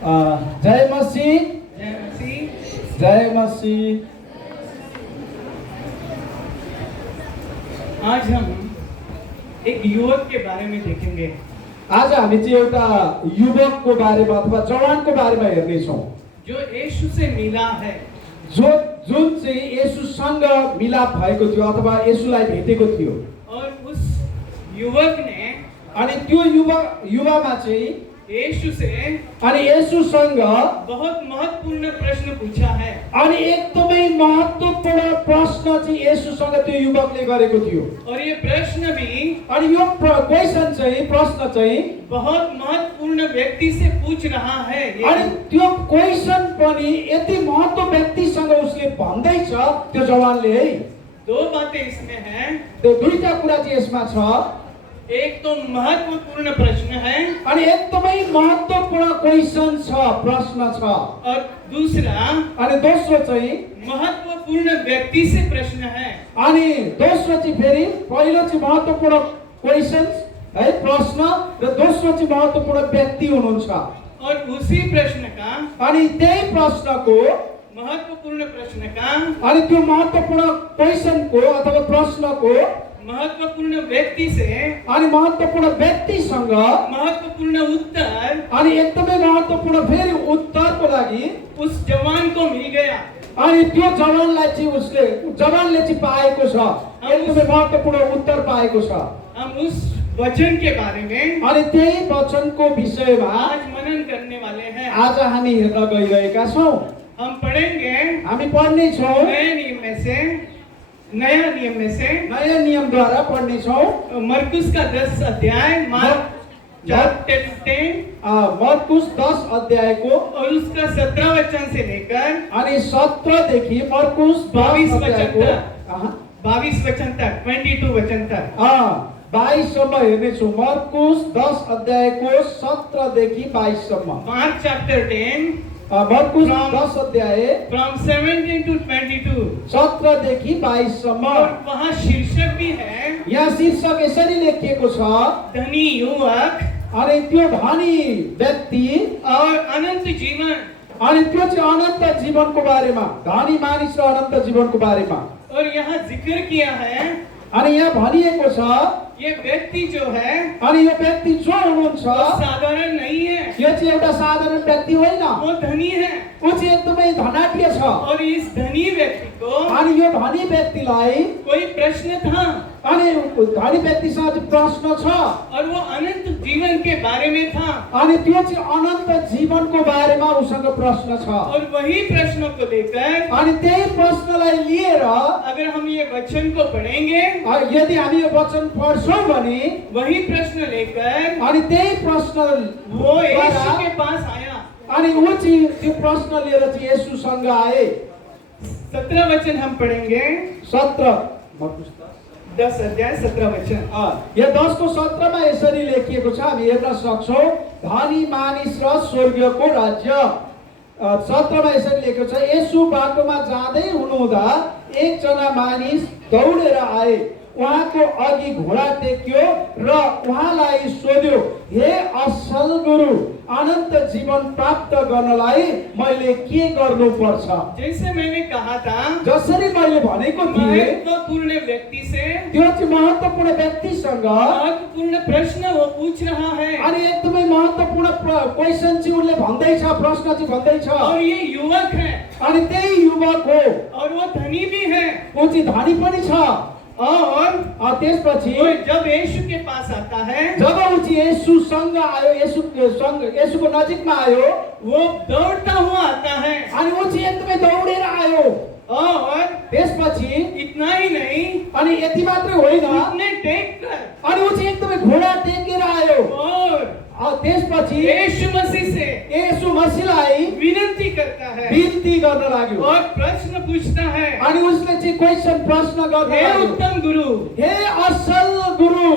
जय मसीह, जय मसीह। जय मसीह। आज हम एक युवक के बारे में देखेंगे। आज हामी चाहिँ एउटा युवकको बारेमा अथवा जवानको बारेमा हेर्नेछौँ जो यीशु से मिला है, जुन चाहिँ येशूसँग मिलाप भएको थियो अथवा येशूलाई भेटेको थियो। और उस युवक ने अनि त्यो युवामा चाहिँ यीशु से अनि येशूसँग बहुत महत्वपूर्ण प्रश्न पूछा है। अनि एकदमै महत्त्वपूर्ण प्रश्न चाहिँ येशूसँग त्यो युवकले गरेको थियो। और ये प्रश्न भी अनि यो प्रश्न चाहिँ बहुत महत्वपूर्ण व्यक्ति से पूछ रहा है। अनि त्यो क्वेशन पनि यति महत्त्व व्यक्तिसँग उसले भन्दैछ त्यो जवानले है। दो बातें इसमें हैं। त्यो दुईटा कुरा चाहिँ यसमा छ। एक तो महत्वपूर्ण प्रश्न है अनि एकदमै महत्त्वपूर्ण क्वेशन छ, प्रश्न छ। और दूसरा अनि दोस्रो चाहिँ महत्वपूर्ण व्यक्ति से प्रश्न है। अनि दोस्रो चाहिँ फेरि पहिलो चाहिँ महत्त्वपूर्ण क्वेशन है, प्रश्न, र दोस्रो चाहिँ महत्त्वपूर्ण व्यक्ति हुनुहुन्छ। और उसी प्रश्न का अनि त्यही प्रश्नको महत्वपूर्ण प्रश्न का अनि त्यो महत्त्वपूर्ण क्वेशनको अथवा प्रश्नको महत्वपूर्ण व्यक्ति से अनि महत्त्वपूर्ण व्यक्तिसँग महत्वपूर्ण उत्तर अनि एकदमै महत्त्वपूर्ण फेरि उत्तरको लागि उस जवान को मिल गया। अनि त्यो जवानले चाहिँ पाएको छ, एकदमै महत्त्वपूर्ण उत्तर पाएको छ। हम उस वचन के बारे में अनि त्यही वचनको विषयमा आज मनन करने वाले हैं। आज हामी हेर्न गइरहेका छौँ। हम पढ़ेंगे हामी पढ्ने छौँ, नया नियम में से नयाँ नियमद्वारा पढ्ने छौँ। मरकुस का 10 अध्याय, मार्क चैप्टर 10 मरकुस 10 अध्यायको और उसका 17 वचन से लेकर अनि 17 देखि मरकुस 22 वचन अध्यायको तक, 22 वचन तक, 22 वचन तक 22 सम्म हेर्नेछौँ। मरकुस 10 अध्यायको 17 देखि 22 सम्म। मार्क चैप्टर 10 मरकुस 10 अध्याय from 17 to 22 17 देखि 22 सम्म। और वहाँ शीर्षक भी है, यहाँ शीर्षक यसरी लेखिएको छ, धनी युवक अनि त्यो धनी व्यक्ति और अनंत जीवन। अनि त्यो चाहिँ अनन्त जीवनको बारेमा, धनी मानिस र अनन्त जीवनको बारेमा। और यहाँ जिक्र किया है, अनि यहाँ भनिएको छ, ये व्यक्ति जो है अनि यो व्यक्ति जो हुनुहुन्छ साधारण नहीं है, यो चाहिँ एउटा साधारण व्यक्ति होइन, वो धनी है। ऊ चाहिँ एकदमै धनाढ्य छ। और इस धनी व्यक्ति को अनि यो धनी व्यक्तिलाई कोई प्रश्न था अनि धनी व्यक्तिसँग चाहिँ प्रश्न छ और वो अनंत जीवन के बारे में था। अनि त्यो चाहिँ अनन्त जीवनको बारेमा उसँग प्रश्न छ। और वही प्रश्न को लेकर अनि त्यही प्रश्नलाई लिएर अगर हम ये वचन को पढ़ेंगे, यदि हामी यो वचन पढ्छौँ भने वही प्रश्न लेकर अनि त्यही प्रश्न वो यीशु के पास आया। अनि ऊ चाहिँ त्यो प्रश्न लिएर चाहिँ येशूसँग आए। 17 वचन हम पढ़ेंगे, 10 अध्याय 17 वचन। यहाँ 10 को 17 मा यसरी लेखिएको छ, हामी हेर्न सक्छौँ। धनी मानिस र स्वर्गको राज्य। 17 मा यसरी लेखेको छ, येशू बाटोमा जाँदै हुनुहुँदा एकजना मानिस दौडेर आए, उहाँको अघि घोडा टेक्यो र उहाँलाई सोध्यो, हे असल गुरु, अनन्त जीवन प्राप्त गर्नलाई मैले के गर्नुपर्छ? जैसे मैंने कहा था, जसरी मैले भनेको थिएँ, महत्वपूर्ण व्यक्ति से त्यो चाहिँ महत्त्वपूर्ण व्यक्तिसँग महत्वपूर्ण प्रश्न वो पूछ रहा है। अनि एकदमै महत्त्वपूर्ण क्वेशन चाहिँ उनले भन्दैछ, प्रश्न चाहिँ भन्दैछ। और ये युवक है अनि त्यही युवक हो, और वो धनी भी है। ऊ चाहिँ धनी पनि छ। और त्यसपछि जब यीशु के पास आता है, जब ऊ चाहिँ येशूसँग आयो, येशूको नजिकमा आयो, वो दौड़ता हुआ आता है। अनि ऊ चाहिँ एकदमै दौडेर आयो। और त्यसपछि इतना ही नहीं, अनि यति मात्रै होइन, उसने टेक कर अनि ऊ चाहिँ एकदमै घोडा टेकेर आयो। और त्यसपछि यीशु मसीह से येशू मसीहलाई विनती करता है बिन्ती गर्न लाग्यो। और प्रश्न पूछता है, अनि उसले चाहिँ क्वेशन प्रश्न गर्न हे लाग्यो, उत्तम गुरु, हे असल गुरु,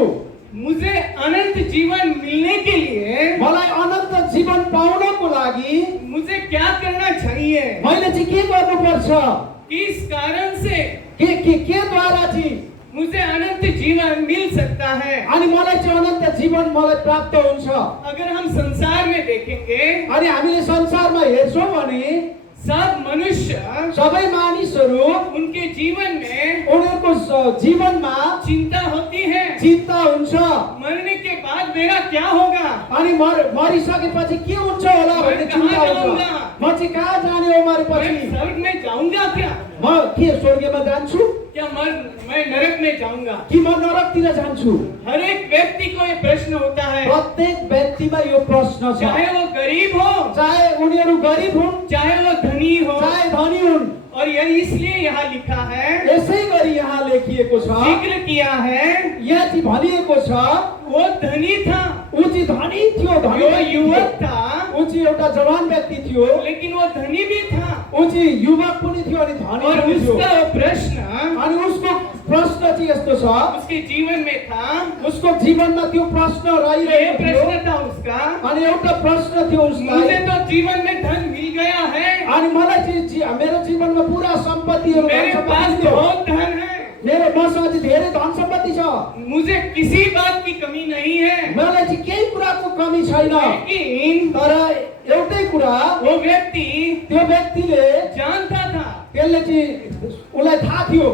मुझे अनंत जीवन मिलने के लिए मलाई अनन्त जीवन पाउनको लागि मुझे क्या करना चाहिए? मैले चाहिँ के गर्नुपर्छ? किस कारण से के द्वारा चाहिँ मुझे अनंत जीवन मिल सकता है। अनि मलाई चाहिँ अनन्त जीवन मलाई प्राप्त हुन्छ। अगर हम संसार में देखेंगे, अनि हामीले संसारमा हेर्छौँ भने सब मनुष्य सबै मानिसहरू उनके जीवन में उनीहरूको जीवनमा चिंता होती है, चिन्ता हुन्छ। मरने के बाद मेरा क्या होगा, अनि मरिसकेपछि के हुन्छ होला भन्ने चिन्ता हुन्छ। म चाहिँ कहाँ जाने हो मरेपछि? मैं स्वर्ग में जाऊंगा क्या, म के स्वर्गमा जान्छु क्या मैं नरक में जाऊंगा? कि म नरकतिर जान्छु? हर एक व्यक्ति को ये प्रश्न होता है, प्रत्येक व्यक्तिमा यो प्रश्न छ। चाहे वो गरीब हो, चाहे उनीहरू गरिब हुन्, चाहे वो धनी हो। चाहे धनी हुन्। और यह इसलिए यहाँ लिखा है, यसै गरी यहाँ लेखिएको छ, जिक्र किया है, यहाँ चाहिँ भनिएको छ, वो धनी था, ऊ चाहिँ धनी थियो, धनी वो व्यक्ति युवक थियो। था, ऊ चाहिँ एउटा जवान व्यक्ति थियो, लेकिन वो धनी भी था। ऊ चाहिँ युवक पनि थियो अनि धनी और पनि थियो। उसका वो प्रश्न अनि उसको प्रश्न चाहिँ यस्तो छ, उसके जीवन में था, उसको जीवनमा त्यो प्रश्न ये रहिरहेको थियो। प्रश्न था उसका, अनि एउटा प्रश्न थियो मुझे उसलाई, तो जीवन में धन मिल गया है, अनि मलाई चाहिँ मेरो जीवनमा पुरा सम्पत्तिहरू मेरे धन पास सम्पत्ति थियो। बहुत धन है, मेरो मसँग चाहिँ धेरै धन सम्पत्ति छ। मुझे किसी बात की कमी नहीं है। मलाई चाहिँ केही कुराको कमी छैन। लेकिन तर एउटै कुरा, वो व्यक्ति त्यो व्यक्तिले जानता था त्यसले चाहिँ उसलाई थाहा थियो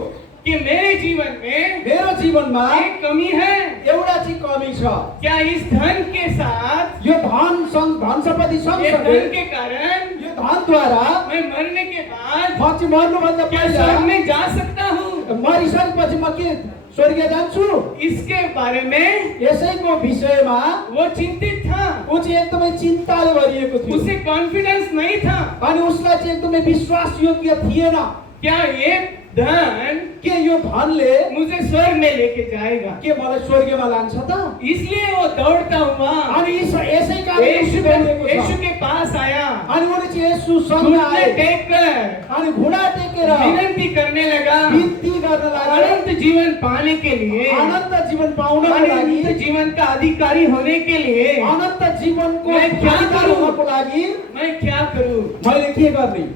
कि मेरे जीवन में मेरो जीवनमा एक कमी है। एउटा चाहिँ कमी छ। क्या इस धन के साथ, यो धन सम्पत्ति ये सँगसँगै धन के कारण यो धनद्वारा मैं मरने के बाद म चाहिँ मर्नुभन्दा क्या पहिला स्वर्ग में जा सकता हूँ? मरिसकेपछि म के स्वर्ग जान्छु? इसके बारे में यसैको विषयमा वो चिंतित था, ऊ चाहिँ एकदमै चिन्ताले भरिएको थियो। उसे कॉन्फिडेंस नहीं था। अनि उसलाई चाहिँ एकदमै विश्वास योग्य थिएन क्या ये धन के यो धनले मुझे स्वर्ग में लेके जाएगा? के मलाई स्वर्गमा लान्छ त? इसलिए वो दौड़ता हुआ अनि यसै कारण यीशु के पास आया, अनि उनी चाहिँ येशूसँग घुटने आए टेक कर अनि घुँडा टेकेर विनती करने लगा, बिन्ती गर्न लागे, अनंत जीवन पाने के लिए, अनन्त जीवन पाउनको लागि, अनंत जीवन का अधिकारी होने के लिए अनन्त जीवनको मैं क्या अधिकारी करूं? हुनको लागि मैं क्या करूं? मैले के गर्ने?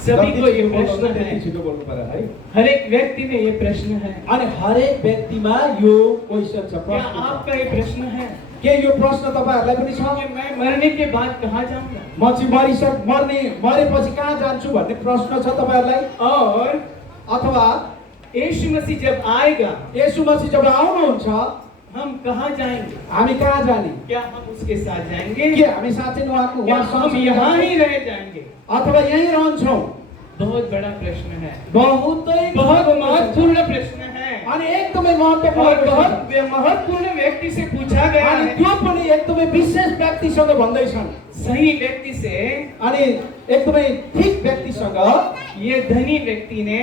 सभी को ये प्रश्न है, त्यति छिटो बोल्नु पर्यो है। हर एक व्यक्ति में ये प्रश्न है। अनि हरेक व्यक्तिमा यो क्वेशन छ, क्या प्रश्न छ। आपका ये प्रश्न है के यो प्रश्न तपाईहरुलाई पनि छ? कि मैं मरने के बाद कहाँ जाऊंगा? म चाहिँ मरेपछि कहाँ जान्छु भन्ने प्रश्न छ तपाईहरुलाई? और अथवा यीशु मसीह जब आएगा, येशू मसीह जब आउनुहुन्छ हम कहाँ जाएंगे? हामी कहाँ जाने? क्या हम उसके साथ जाएंगे के हामी साँच्चै उहाँको या हम सँगसँगै यहाँ जान्छौँ? ही रह जाएंगे? अथवा यही रहन्छौँ? बहुत बड़ा प्रश्न है, बहुतै बहुत महत्वपूर्ण प्रश्न है अनि एकदमै और महत्त्वपूर्ण बहुत प्रश्न। महत्वपूर्ण व्यक्ति से पूछा गया अनि है, त्यो पनि एकदमै विशेष व्यक्तिसँग भन्दैछन्। सही व्यक्ति से। अनि एकदमै ठीक व्यक्तिसँग, ये धनी व्यक्ति ने,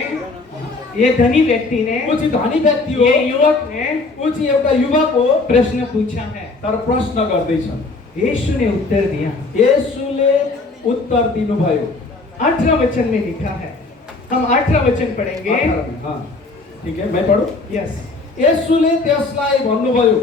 ये धनी व्यक्ति ने, ऊ चाहिँ धनी व्यक्ति हो, ये युवक ने ऊ चाहिँ एउटा युवक हो, प्रश्न पूछा है। तर प्रश्न गर्दैछन्। यीशु ने उत्तर दिया। येशूले उत्तर दिनुभयो। 18 वचन में लिखा है, हम 18 वचन पढ़ेंगे। हाँ, ठीक है, मैं पढूं? यस। येशूले त्यसलाई भन्नुभयो,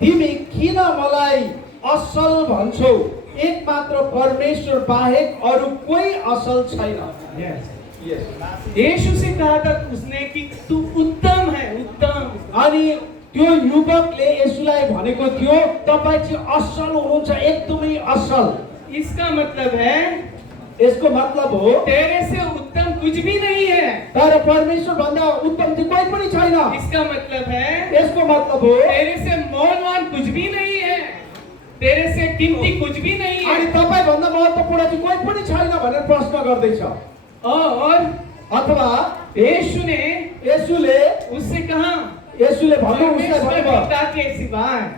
तिमी किन मलाई असल भन्छौ? एक मात्र परमेश्वर बाहेक अरू कोही असल छैन। यस। यीशु से कहा था उसने कि तू उत्तम है, उत्तम। अनि त्यो युवकले येशूलाई भनेको थियो, तपाईँ चाहिँ असल हुनुहुन्छ, एकदमै असल। इसका मतलब है यसको मतलब हो तेरे से उत्तम कुछ भी नहीं है। तर परमेश्वर भन्दा उत्तम चाहिँ कोही पनि छैन। इसका मतलब है यसको मतलब हो तेरे से मोलवान कुछ भी नहीं है, तेरे से कीमती कुछ भी नहीं अनि है। तपाईँ भन्दा महत्त्वपूर्ण चाहिँ कोही पनि छैन भनेर प्रश्न गर्दैछ। और अथवा येशूले उससे कहा, येशूले भन्नु उसलाई परमेश्वर भन्नुभयो, पिता के सिवाय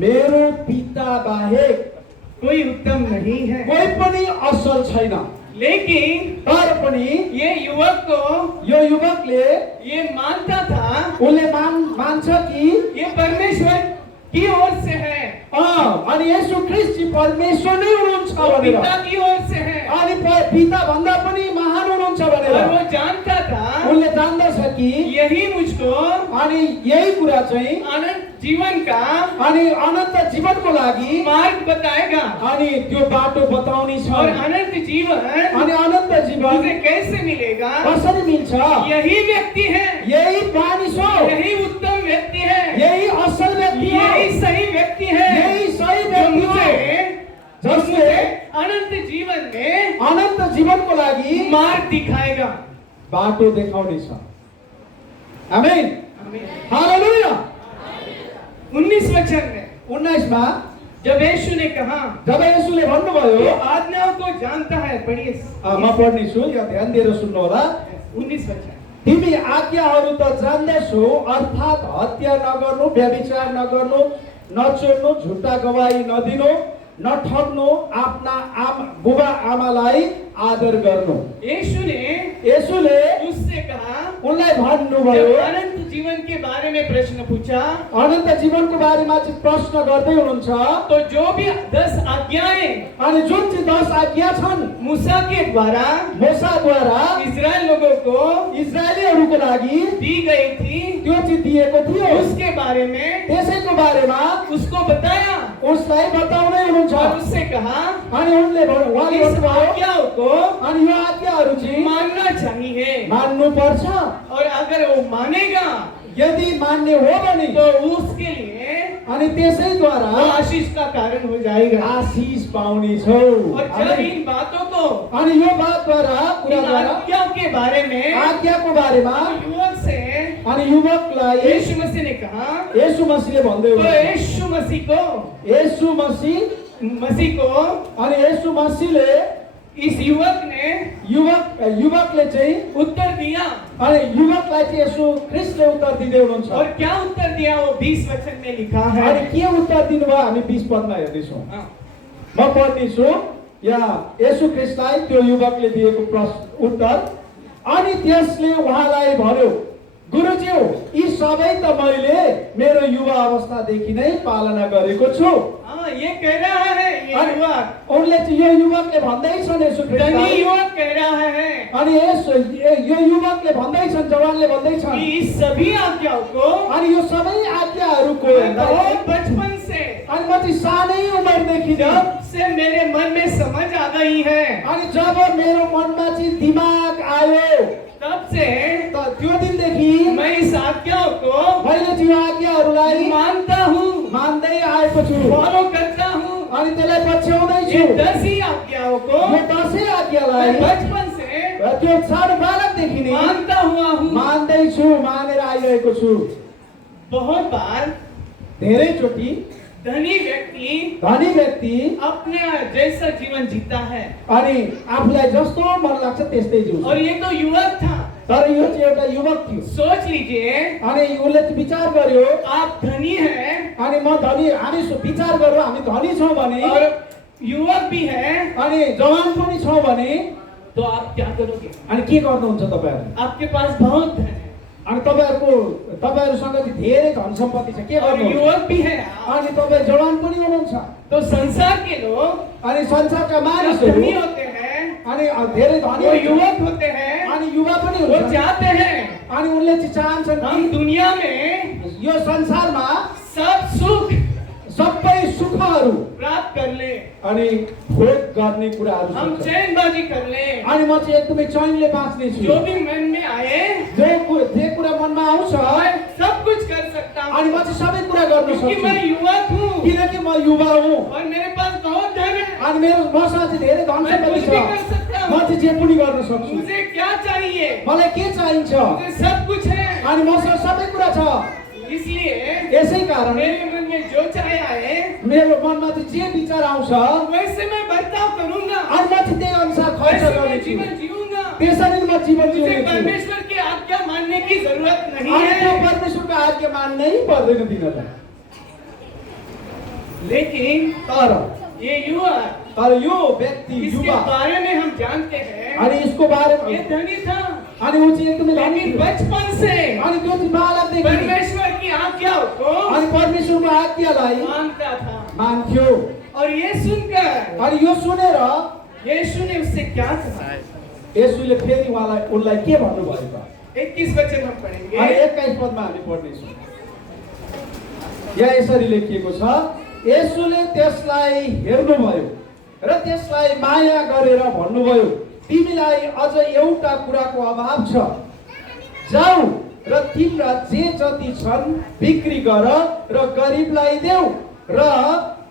मेरो पिता बाहेक कोई उत्तम नहीं है। कोही पनि असल छैन। लेकिन तर पनि ये युवक को, यो युवकले ये मानता था, उसले मान्छ कि ये परमेश्वर की ओर से है, अनि येशू ख्रीष्ट चाहिँ परमेश्वर नै हुनुहुन्छ भनेर, पिता की ओर से है। अनि पिता भन्दा पनि महान हुनुहुन्छ और भनेर वो जानता था उसले जान्दछ कि यही मुझको अनि यही कुरा चाहिँ अनंत जीवन का अनि अनन्त जीवनको लागि मार्ग बताएगा अनि त्यो बाटो बताउने छ और अनंत जीवन अनि अनन्त जीवन मुझे कैसे मिलेगा? कसरी मिल्छ यही व्यक्ति है, यही मानिस हो यही उत्तम व्यक्ति है, यही असल व्यक्ति हो यही सही व्यक्ति है यही सही जो व्यक्ति हो मुझे जसले अनंत जीवन में अनन्त जीवनको लागि मार्ग दिखाएगा। बाटो देखाउने छ। आमेन आमीन। हालेलुया। 19 वचन में 19 मा जब यीशु ने कहा जब येशूले तो भन्नुभयो आज्ञाओं को जानता है, पढ़िए म पढ्नेछु यहाँ ध्यान दिएर सुन्नु होला। 19 वचन। तिमी आज्ञाहरू त जान्दछौ, अर्थात् हत्या नगर्नु, व्यभिचार नगर्नु, नचोर्नु, झुटा गवाही नदिनु, नठग्नु, आफ्ना बुबा आमालाई आदर गर्नु। येशूले उससे कहा, उनलाई भन्नुभयो जब अनंत जीवन के बारे में प्रश्न पूछा अनन्त जीवनको बारेमा चाहिँ प्रश्न गर्दै हुनुहुन्छ तो जो भी 10 आज्ञाएं अनि जुन चाहिँ 10 आज्ञा छन् मूसा के द्वारा मूसाद्वारा इस्राएल लोगों को इजरायलीहरूको लागि दी गई थी, त्यो चाहिँ दिएको थियो उसके बारे में त्यसैको बारेमा उसको बताया उसलाई बताउँदै हुनुहुन्छ। और उससे कहा अनि उनले उहाँले इस भन्नुभयो आज्ञाओं को अनि यो आज्ञाहरू चाहिँ मानना चाहिए मान्नु पर्छ। और अगर वो मानेगा यदि मान्ने हो भने तो उसके लिए अनि त्यसैद्वारा वो आशीष का कारण हो जाएगा। आशीष पाउने छौ। और जब इन बातों को अनि यो बातद्वारा इन कुराद्वारा आज्ञाओं के बारे में आज्ञाको बारेमा युवक से अनि युवकलाई यीशु मसीह ने कहा येशू मसीहले भन्दै तो हुनुहुन्छ। यीशु मसीह को अनि येशू मसीहले इस युवक ने युवकले चाहिँ उत्तर दिया। अनि युवकलाई चाहिँ येशू ख्रीष्टले उत्तर दिँदै हुनुहुन्छ। और क्या उत्तर दिया वो 20 वचन में लिखा है। अनि के उत्तर दिनुभयो हामी 20 पदमा हेर्दैछौँ। हाँ। म पढ्दैछु यहाँ येशू ख्रीष्टलाई त्यो युवकले दिएको प्रश्न उत्तर। अनि त्यसले उहाँलाई भन्यो, गुरुज्यू, यी सबै त मैले मेरो युवा अवस्थादेखि नै पालना गरेको छु। हाँ, ये कह रहा है ये युवक। उनले चाहिँ यो युवकले भन्दैछन् येशू धनी ख्रीष्टलाई। युवक कह रहा है अनि यो युवकले भन्दैछन्, जवानले भन्दैछन् कि इस सभी आज्ञाओं को अनि यो सबै आज्ञाहरूको मैं बहुत बचपन से अनि म चाहिँ सानै उमेरदेखि जब से मेरे मन में समझ आ गई है, अनि जब मेरो मनमा चाहिँ दिमाग आयो तब से त्यो दिनदेखि मैं इस आज्ञाओं को मैले चाहिँ यो आज्ञाहरूलाई मानता हूँ, मान्दै आएको छु फॉलो करता हूँ। अनि त्यसलाई पछ्याउँदै ये छु। 10 ही आज्ञाओं को यो 10 आज्ञालाई मैं बचपन से त्यो सानो बालकदेखि नै मानता हुआ हूँ। मान्दै छु, मानेर आइरहेको छु। बहुत बार धेरैचोटि धनी व्यक्ति अपने जैसा जीवन जीता है। अनि आफूलाई जस्तो मन लाग्छ त्यस्तै जिउँछ। और ये तो युवक था। तर यो चाहिँ एउटा युवक थियो। सोच लीजिए अनि उसले चाहिँ विचार गर्यो, आप धनी हैं अनि म धनी, हामी विचार गरौँ हामी धनी छौँ भने और युवक भी है अनि जवान पनि छौँ भने तो आप क्या करोगे? अनि के गर्नुहुन्छ तपाईँहरू? आपके पास बहुत धन है अनि तपाईँहरूसँग चाहिँ धेरै धन सम्पत्ति छ, के और गर्नुहुन्छ? युवक भी है अनि तपाईँ जवान पनि हुनुहुन्छ। तो संसार के लोग अनि संसारका जो मानिसहरू धनी होते हैं, अनि धेरै धनी वो हुन्छ। युवक होते हैं, अनि युवा पनि वो हुन्छ। चाहते हैं अनि उनले चाहिँ चाहन्छन् हम कि दुनिया में यो संसारमा सब सुख सबै सुखहरू प्राप्त कर ले, अनि भोग गर्ने कुराहरू हम सोच्छन्। चैनबाजी कर ले, अनि म चाहिँ एकदमै चैनले बाँच्ने छु। जो भी मन में आए जे कुरा मनमा आउँछ मैं सब कुछ कर सकता अनि हूँ म चाहिँ सबै कुरा गर्न क्योंकि सक्छु, मैं युवक हूँ किनकि म युवा हुँ। और मेरे पास बहुत धन है। अनि मसँग चाहिँ धेरै धन मैं सम्पत्ति कुछ छ, भी कर सकता म हूँ। चाहिँ जे पनि गर्न सक्छु। मुझे क्या चाहिए? मलाई के चाहिन्छ? मुझे सब कुछ है। अनि मसँग सबै कुरा छ। इसलिए यसै कारण मेरे मन में जो चाहे आए मेरो मनमा चाहिँ जे विचार आउँछ वैसे मैं बर्ताव करूंगा, अनि म चाहिँ त्यही अनुसार खर्च वैसे मैं गर्नेछु, जीवन जीऊंगा। त्यसरी म जीवन मुझे जिउनेछु। परमेश्वर की आज्ञा मानने की जरूरत नहीं अनि त्यो है। परमेश्वरको आज्ञा मान्नै पर्दैन तिनीहरूलाई। लेकिन ये युवक, यो व्यक्ति इसके युवा बारे में हम जानते हैं अनि यसको बारेमा ये धनी था, अनि ऊ चाहिँ एकदमै धनी लेकिन थियो। बचपन से अनि त्यो चाहिँ बालकदेखि परमेश्वर की आज्ञाओं को अनि परमेश्वरको आज्ञालाई मानता था। मान्थ्यो। और ये सुनकर अनि यो सुनेर यीशु ने उससे क्या कहा? येशूले फेरि उनलाई के भन्नुभयो त? 21 वचन हम अनि पढ़ेंगे। 21 पदमा हामी पढ्नेछौँ। यहाँ यसरी लेखिएको छ, येशूले त्यसलाई हेर्नुभयो र त्यसलाई माया गरेर भन्नुभयो, तिमीलाई अझ एउटा कुराको अभाव छ, जाऊ र तिम्रा जे जति छन् बिक्री गर र गरिबलाई देऊ र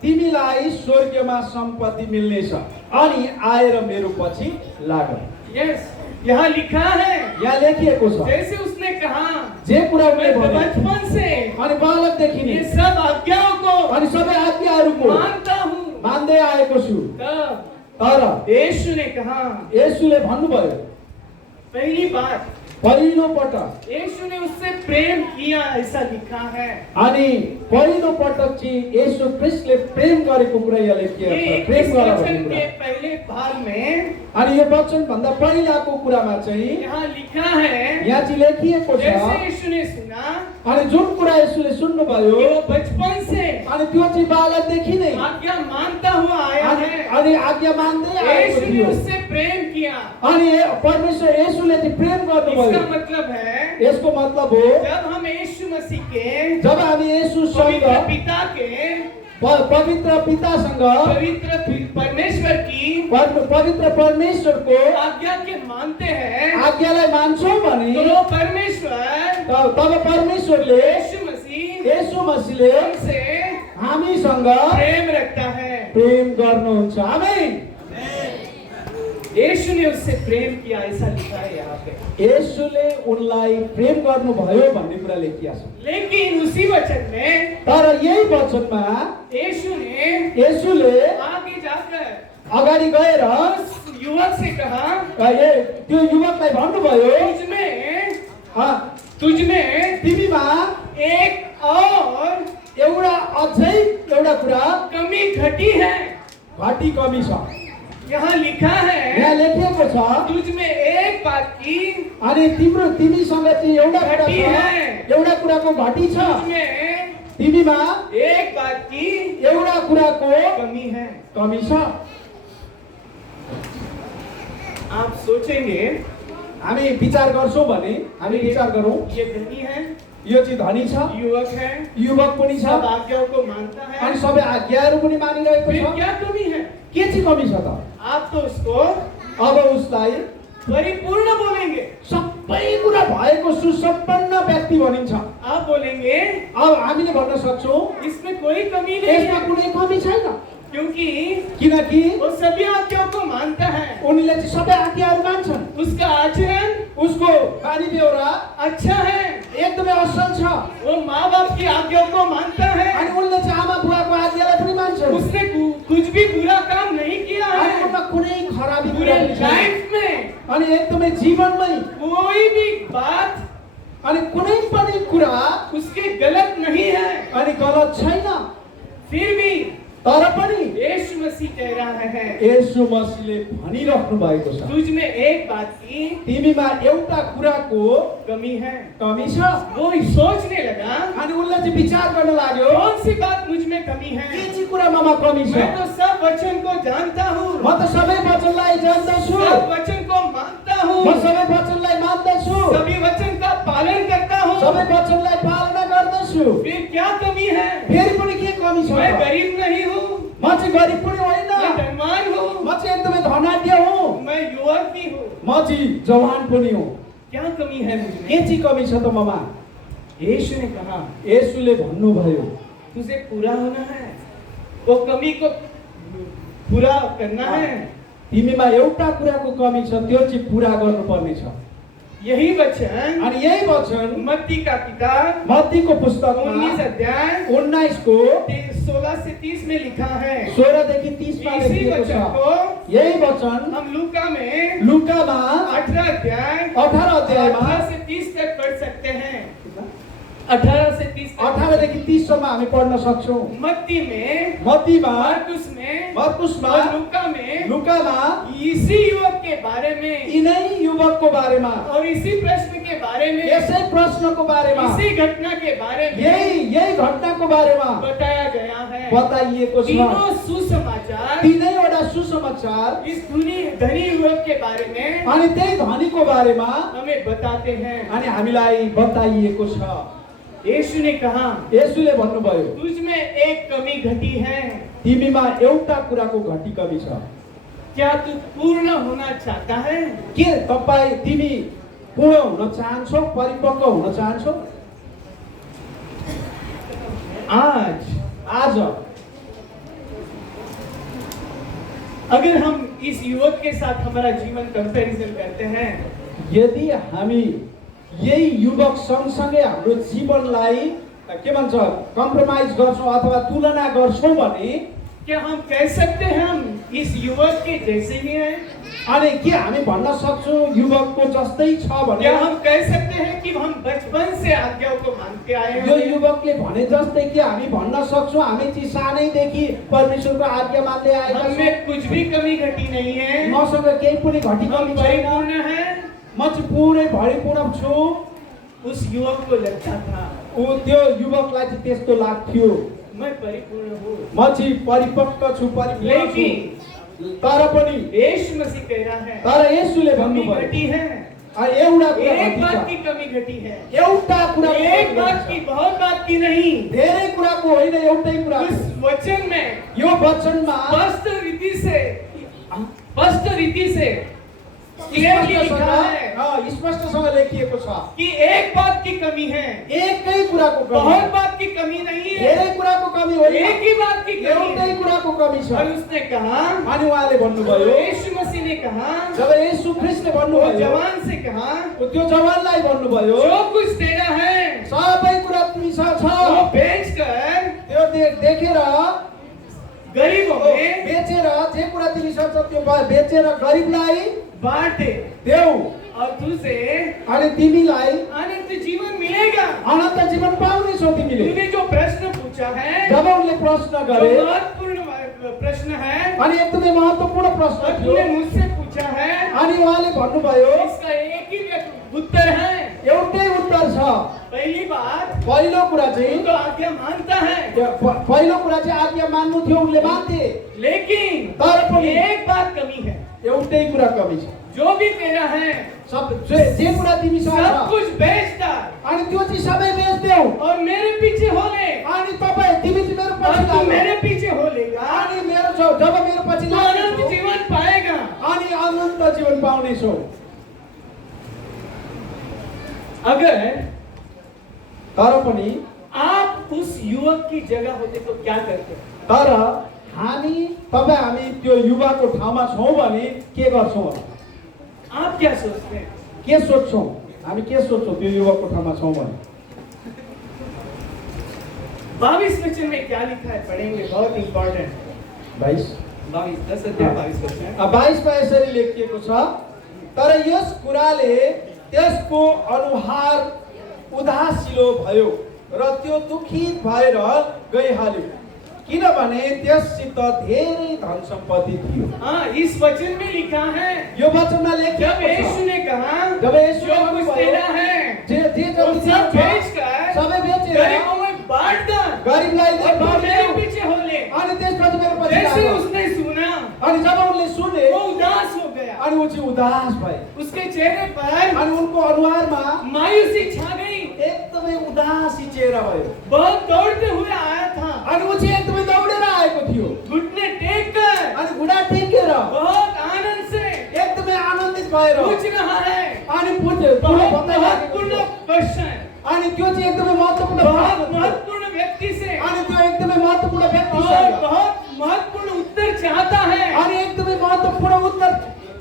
तिमीलाई स्वर्गमा सम्पत्ति मिल्नेछ, अनि आएर मेरो पछि लाग। यस, यहाँ लिखा है, यहाँ लेखिएको छ, जैसे उसने कहा, जे कुरा उनले मैं भने बचपन से अनि बालकदेखि नै ये सब आज्ञाओं को अनि सबै आज्ञाहरूको मानता हूँ। मान्दै आएको छु। तब तर यीशु ने कहा, येशूले भन्नुभयो, पहली बात, पहिलो पटक यीशु ने उससे प्रेम किया, ऐसा लिखा है। अनि पहिलो पटक चाहिँ येशू ख्रीष्टले प्रेम गरेको कुरा यहाँ लेखिएको ये छ, प्रेम इस गर वचन भन्ने के कुरा। पहले भाग में अनि यो वचन भन्दा पहिलाको कुरामा चाहिँ यहाँ लिखा है, यहाँ चाहिँ लेखिएको छ, जैसे यीशु ने सुना अनि जुन कुरा येशूले सुन्नुभयो कि वो बचपन से अनि त्यो चाहिँ बालकदेखि नै आज्ञा मानता हुआ आया है, अनि आज्ञा मान्दै आएको यीशु ने थियो। उससे प्रेम किया। अनि परमेश्वर येशूले चाहिँ प्रेम गर्नुभयो। इसका मतलब है, यसको मतलब हो, जब हम यीशु मसीह के जब हामी येशूसँग पवित्र पिता के पवित्र पितासँग पवित्र परमेश्वर की पवित्र परमेश्वरको आज्ञा के मानते हैं, आज्ञालाई मान्छौँ भने तो परमेश्वर तब परमेश्वरले यीशु मसीह येशू मसीहले हमसे हामीसँग प्रेम रखता है। प्रेम गर्नुहुन्छ। आमेन। यीशु ने उससे प्रेम किया, ऐसा लिखा है यहाँ पे। येशूले उनलाई प्रेम गर्नुभयो भन्ने कुरा लेखिएको छ। लेकिन उसी वचन में तर यही वचनमा यीशु ने येशूले आगे जाकर अगाडि गएर उस युवक से कहा, त्यो युवकलाई भन्नुभयो, तुझमें तिमीमा एक और एउटा अझै एउटा कुरा कमी घटी है। घटी कमी छ। यहाँ लिखा है, यहाँ लेखिएको छ, तुझमें एक बात की अनि तिमीसँग चाहिँ एउटा कुरा घटी छ, है। एउटा कुराको घटी छ, तुझमें तिमीमा एक बात की एउटा कुराको कमी है। कमी छ। आप सोचेंगे, हामी विचार गर्छौँ भने हामी विचार गरौँ, ये धनी है, यो चाहिँ धनी छ, युवक है, युवक पनि छ, सब आज्ञाओं को मानता है, अनि सबै आज्ञाहरू पनि मानिरहेको फिर छ। क्या कमी है? के चाहिँ कमी छ त? आप तो उसको अब उसलाई परिपूर्ण बोलेंगे, सबै कुरा भएको सुसम्पन्न व्यक्ति भनिन्छ। आप बोलेंगे अब हामीले भन्न सक्छौँ इसमें कोई कमी नहीं यसमा है, कुनै कमी छैन, क्योंकि किनकि वो सभी आज्ञाओं को मानता है, उनले चाहिँ सबै आज्ञाहरू मान्छन्, उसका आचरण उसको बानी बेहोरा अच्छा है, एकदमै असल छ, वो माँ बाप की आज्ञाओं को मानता है, अनि उनले चाहिँ आमा बुवाको आज्ञालाई पनि मान्छन्, उसने कुछ भी बुरा काम नहीं किया अनि है, उनमा कुनै खराबी पूरे कुरा पनि छैन, लाइफ में अनि एकदमै जीवनमै कोई भी बात अनि कुनै पनि कुरा उसके गलत नहीं है। अनि गलत छैन। फिर भी तर पनि यीशु मसीह कह रहा है, येशू मसीहले भनिराख्नु भएको छ, तुझ में एक बात की तिमीमा एउटा कुराको कमी है। कमी छ। वो सोचने लगा, अनि उनले चाहिँ विचार गर्न लाग्यो, कौन सी बात मुझ में कमी के है? चाहिँ कुरामा कमी छ? मैं तो सब वचन को जानता हूँ, म त सबै वचनलाई जान्दछु, सब वचन को मानता हूँ, म सबै वचनलाई मान्दछु, सभी वचन का पालन करता हूँ, सबै वचनलाई पालना गर्दछु। फिर क्या कमी है? फेरि पनि के कमी छ? मैं गरीब नहीं हूँ, म चाहिँ गरिब पनि होइन, मैं धनवान हूँ, म चाहिँ एकदमै धनाढ्य हुँ, मैं युवक भी हूँ, म चाहिँ जवान पनि हुँ। क्या कमी है मुझ के में? चाहिँ कमी छ त ममा? यीशु ने कहा, येशूले भन्नुभयो, तुझे पूरा होना है, वो कमी को पूरा करना है। तिमीमा एउटा कुराको कमी छ, त्यो चाहिँ पुरा गर्नुपर्ने छ। यही वचन अनि यही वचन मत्ती का किताब मत्तीको पुस्तकमा 19 अध्याय 19 को 16 से 30 में लिखा है। 16 देखि 30 मा इसी लेखिएको वचन छ। को यही वचन हम लूका में लुकामा 18 अध्याय 18 अध्यायमा 18 से 30 तक पढ़ सकते हैं। 18 से 30 तक 18 देखि 30 सम्म हामी पढ्न सक्छौं। मत्ती में, मत्तीमा, मरकुसमा और लूका में लुकामा इसी युवक के बारे में, यिनै युवकको बारेमा, और इसी प्रश्न के बारे में, यसै प्रश्नको बारेमा, इसी घटना के बारे में यही घटनाको बारेमा बताया गया है। बताइएको छ। तीनों सुसमाचार तीनैवटा सुसमाचार इस धनी युवक के बारे में अनि त्यही धनीको बारेमा हमें बताते हैं। अनि हामीलाई बताइएको छ। यीशु ने कहा येशूले भन्नुभयो तुझ में एक कमी घटी है, तिमीमा एउटा कुराको घटी कमी छ। क्या तू पूर्ण होना चाहता है? के तिमी पूर्ण हुन चाहन्छौ, परिपक्व हुन चाहन्छौ? आज अगर हम इस युवक के साथ हमारा जीवन कंपैरिजन करते हैं, यदि हामी यही युवक सँगसँगै हाम्रो जीवनलाई के भन्छ कम्प्रोमाइज गर्छौँ अथवा तुलना गर्छौँ भने क्या हम कह सकते हैं हम इस युवक के जैसे ही हैं? अनि के हामी भन्न सक्छौँ युवकको जस्तै छ भने? क्या हम कह सकते हैं कि हम बचपन से आज्ञाओं को मानते आए हैं? यो युवकले भने जस्तै कि हामी भन्न सक्छौँ हामी चाहिँ सानैदेखि परमेश्वरको आज्ञा मान्दै आएका छौँ, हमें कुछ भी कमी घटी नहीं है, मसँग केही पनि घटी हम कमी छैन, परिपूर्ण हैं। म चाहिँ पुरै भरिपूर्ण छु। उस युवक को लगता था त्यो युवकलाई चाहिँ त्यस्तो लाग्थ्यो, मैं परिपूर्ण हूँ, म चाहिँ परिपक्व छु, परिपूर्ण छु। लेकिन तर पनि यीशु मसीह कह रहा है तर येशूले कमी भन्नुभयो घटी है, एउटा कुरा एक घटी बात छ। की कमी घटी है, एउटा कुरा एक बात की, बहुत बात की नहीं। धेरै कुराको होइन, एउटै कुरा। उस वचन में यो वचनमा स्पष्ट रीति से क्लियरली लिखा है स्पष्टसँग लेखिएको छ कि एक बात की कमी है, एकै कुराको कमी, बहुत बात की कमी नहीं है, धेरै कुराको कमी होइन, एक ही बात की कमी एउटै है। कुराको कमी छ। और उसने कहा, अनि उहाँले भन्नुभयो, यीशु मसीह ने कहा, जब येशू ख्रीष्टले वो भन्नुभयो, जवान से कहा, त्यो जवानलाई भन्नुभयो जो कुछ तेरा है सबै कुरा तिमीसँग छ, वो बेचकर त्यो देखेर गरीबों में बेचेर जे कुरा तिमीसँग छ त्यो बेचेर गरिबलाई बांट दे देऊ और तुझे अनि तिमीलाई अनंत जीवन मिलेगा। अनन्त जीवन पाउनेछौ तिमीले। तूने जो प्रश्न पूछा है, जब उनले प्रश्न गरे, जो महत्वपूर्ण प्रश्न है, अनि एकदमै महत्त्वपूर्ण और प्रश्न थियो, तूने मुझसे पूछा है, अनि उहाँले भन्नुभयो इसका एक ही उत्तर है। एउटै उत्तर छ। पहली बात, पहिलो कुरा तू चाहिँ तो आज्ञा मानता है, पहिलो कुरा चाहिँ आज्ञा मान्नु थियो, उनले मान्थे, लेकिन तर पनि एक बात कमी है, एउटै कुरा कमी छ। जो भी तेरा है सब जे कुरा तिमीसँग सब छ कुछ बेच डाल अनि त्यो चाहिँ सबै बेच्देऊ, और मेरे पीछे हो ले, अनि तिमी चाहिँ मेरो और पछि तू लागौ, मेरे पीछे हो लेगा, अनि मेरो छौ, जब मेरो पछि तू अनंत लाग्छौ जीवन पाएगा। अनि अनन्त जीवन पाउनेछौ। अगर तर पनि आप उस युवक की जगह होते तो क्या करते? तर हामी त्यो युवाको ठाउँमा छौँ भने के गर्छौँ? आप क्या सोचते हैं? के सोच्छौँ? हामी के सोच्छौँ त्यो युवाको ठाउँमा छौँ भने? 22 वचन में क्या लिखा है पढ़ेंगे, बहुत इंपॉर्टेंट। 22 10 अध्याय 22 वचन। 22 मा यसरी लेखिएको छ, तर यस कुराले त्यसको अनुहार उदासिलो भयो र त्यो दुखित भएर गइहाल्यो, किनभने त्यससित धेरै धन सम्पत्ति थियो। हाँ, इस वचन में लिखा है, यो वचनमा जब लेखिएको यीशु छ, ने कहा जब यीशु जो कुछ भन्नुभयो, तेरा है जे वो सब बेचकर सबै बेचेर गरीबों में बांट दे गरिबलाई और तू मेरे पीछे हो ले। अनि त्यसपछि मेरो पछि जैसे लाग्यो। उसने सुना अनि जब उनले सुने वो उदास हो गया, अनि ऊ चाहिँ उदास भए, उसके चेहरे पर अनि उनको अनुहारमा मायूसी छा गई, एकदमै उदासी चेहरा भयो, बहुत दौड़ते हुए आया था, अनि ऊ चाहिँ एकदमै दौडेर आएको थियो, घुटने टेक कर अनि घुँडा टेकेर बहुत आनंद से एकदमै आनन्दित भएर पूछ रहा है, अनि पुछ्यो, बहुत भन्दै महत्वपूर्ण क्वेश्चन, अनि त्यो चाहिँ एकदमै महत्त्वपूर्ण बहुत प्रश्न थियो। महत्वपूर्ण व्यक्ति से अनि त्यो एकदमै महत्त्वपूर्ण और व्यक्तिसँग बहुत महत्वपूर्ण उत्तर चाहता है। अनि एकदमै महत्त्वपूर्ण उत्तर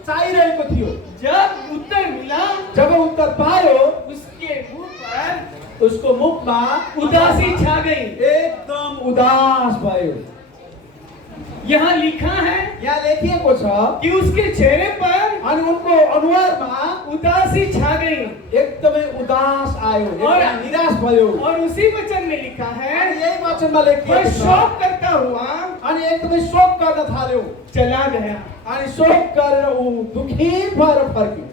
चाहिरहेको थियो। जब उत्तर मिला, जब उत्तर पायो उसके मुंह पर उसको मुखमा उदासी छा गई। एकदम उदास भयो। यहाँ लिखा है यहाँ लेखिएको छ कि उसके चेहरे पर अनि उनको अनुहारमा उदासी छा गई एकदमै उदास आयो, और एकदम निराश भयो। और उसी वचन में लिखा है अनि यही वचनमा वह लेखिएको छ, शोक करता हुआ अनि एकदमै शोक गर्न थाल्यो, चला गया। अनि शोक गरेर ऊ दुखित भएर फर्क्यो।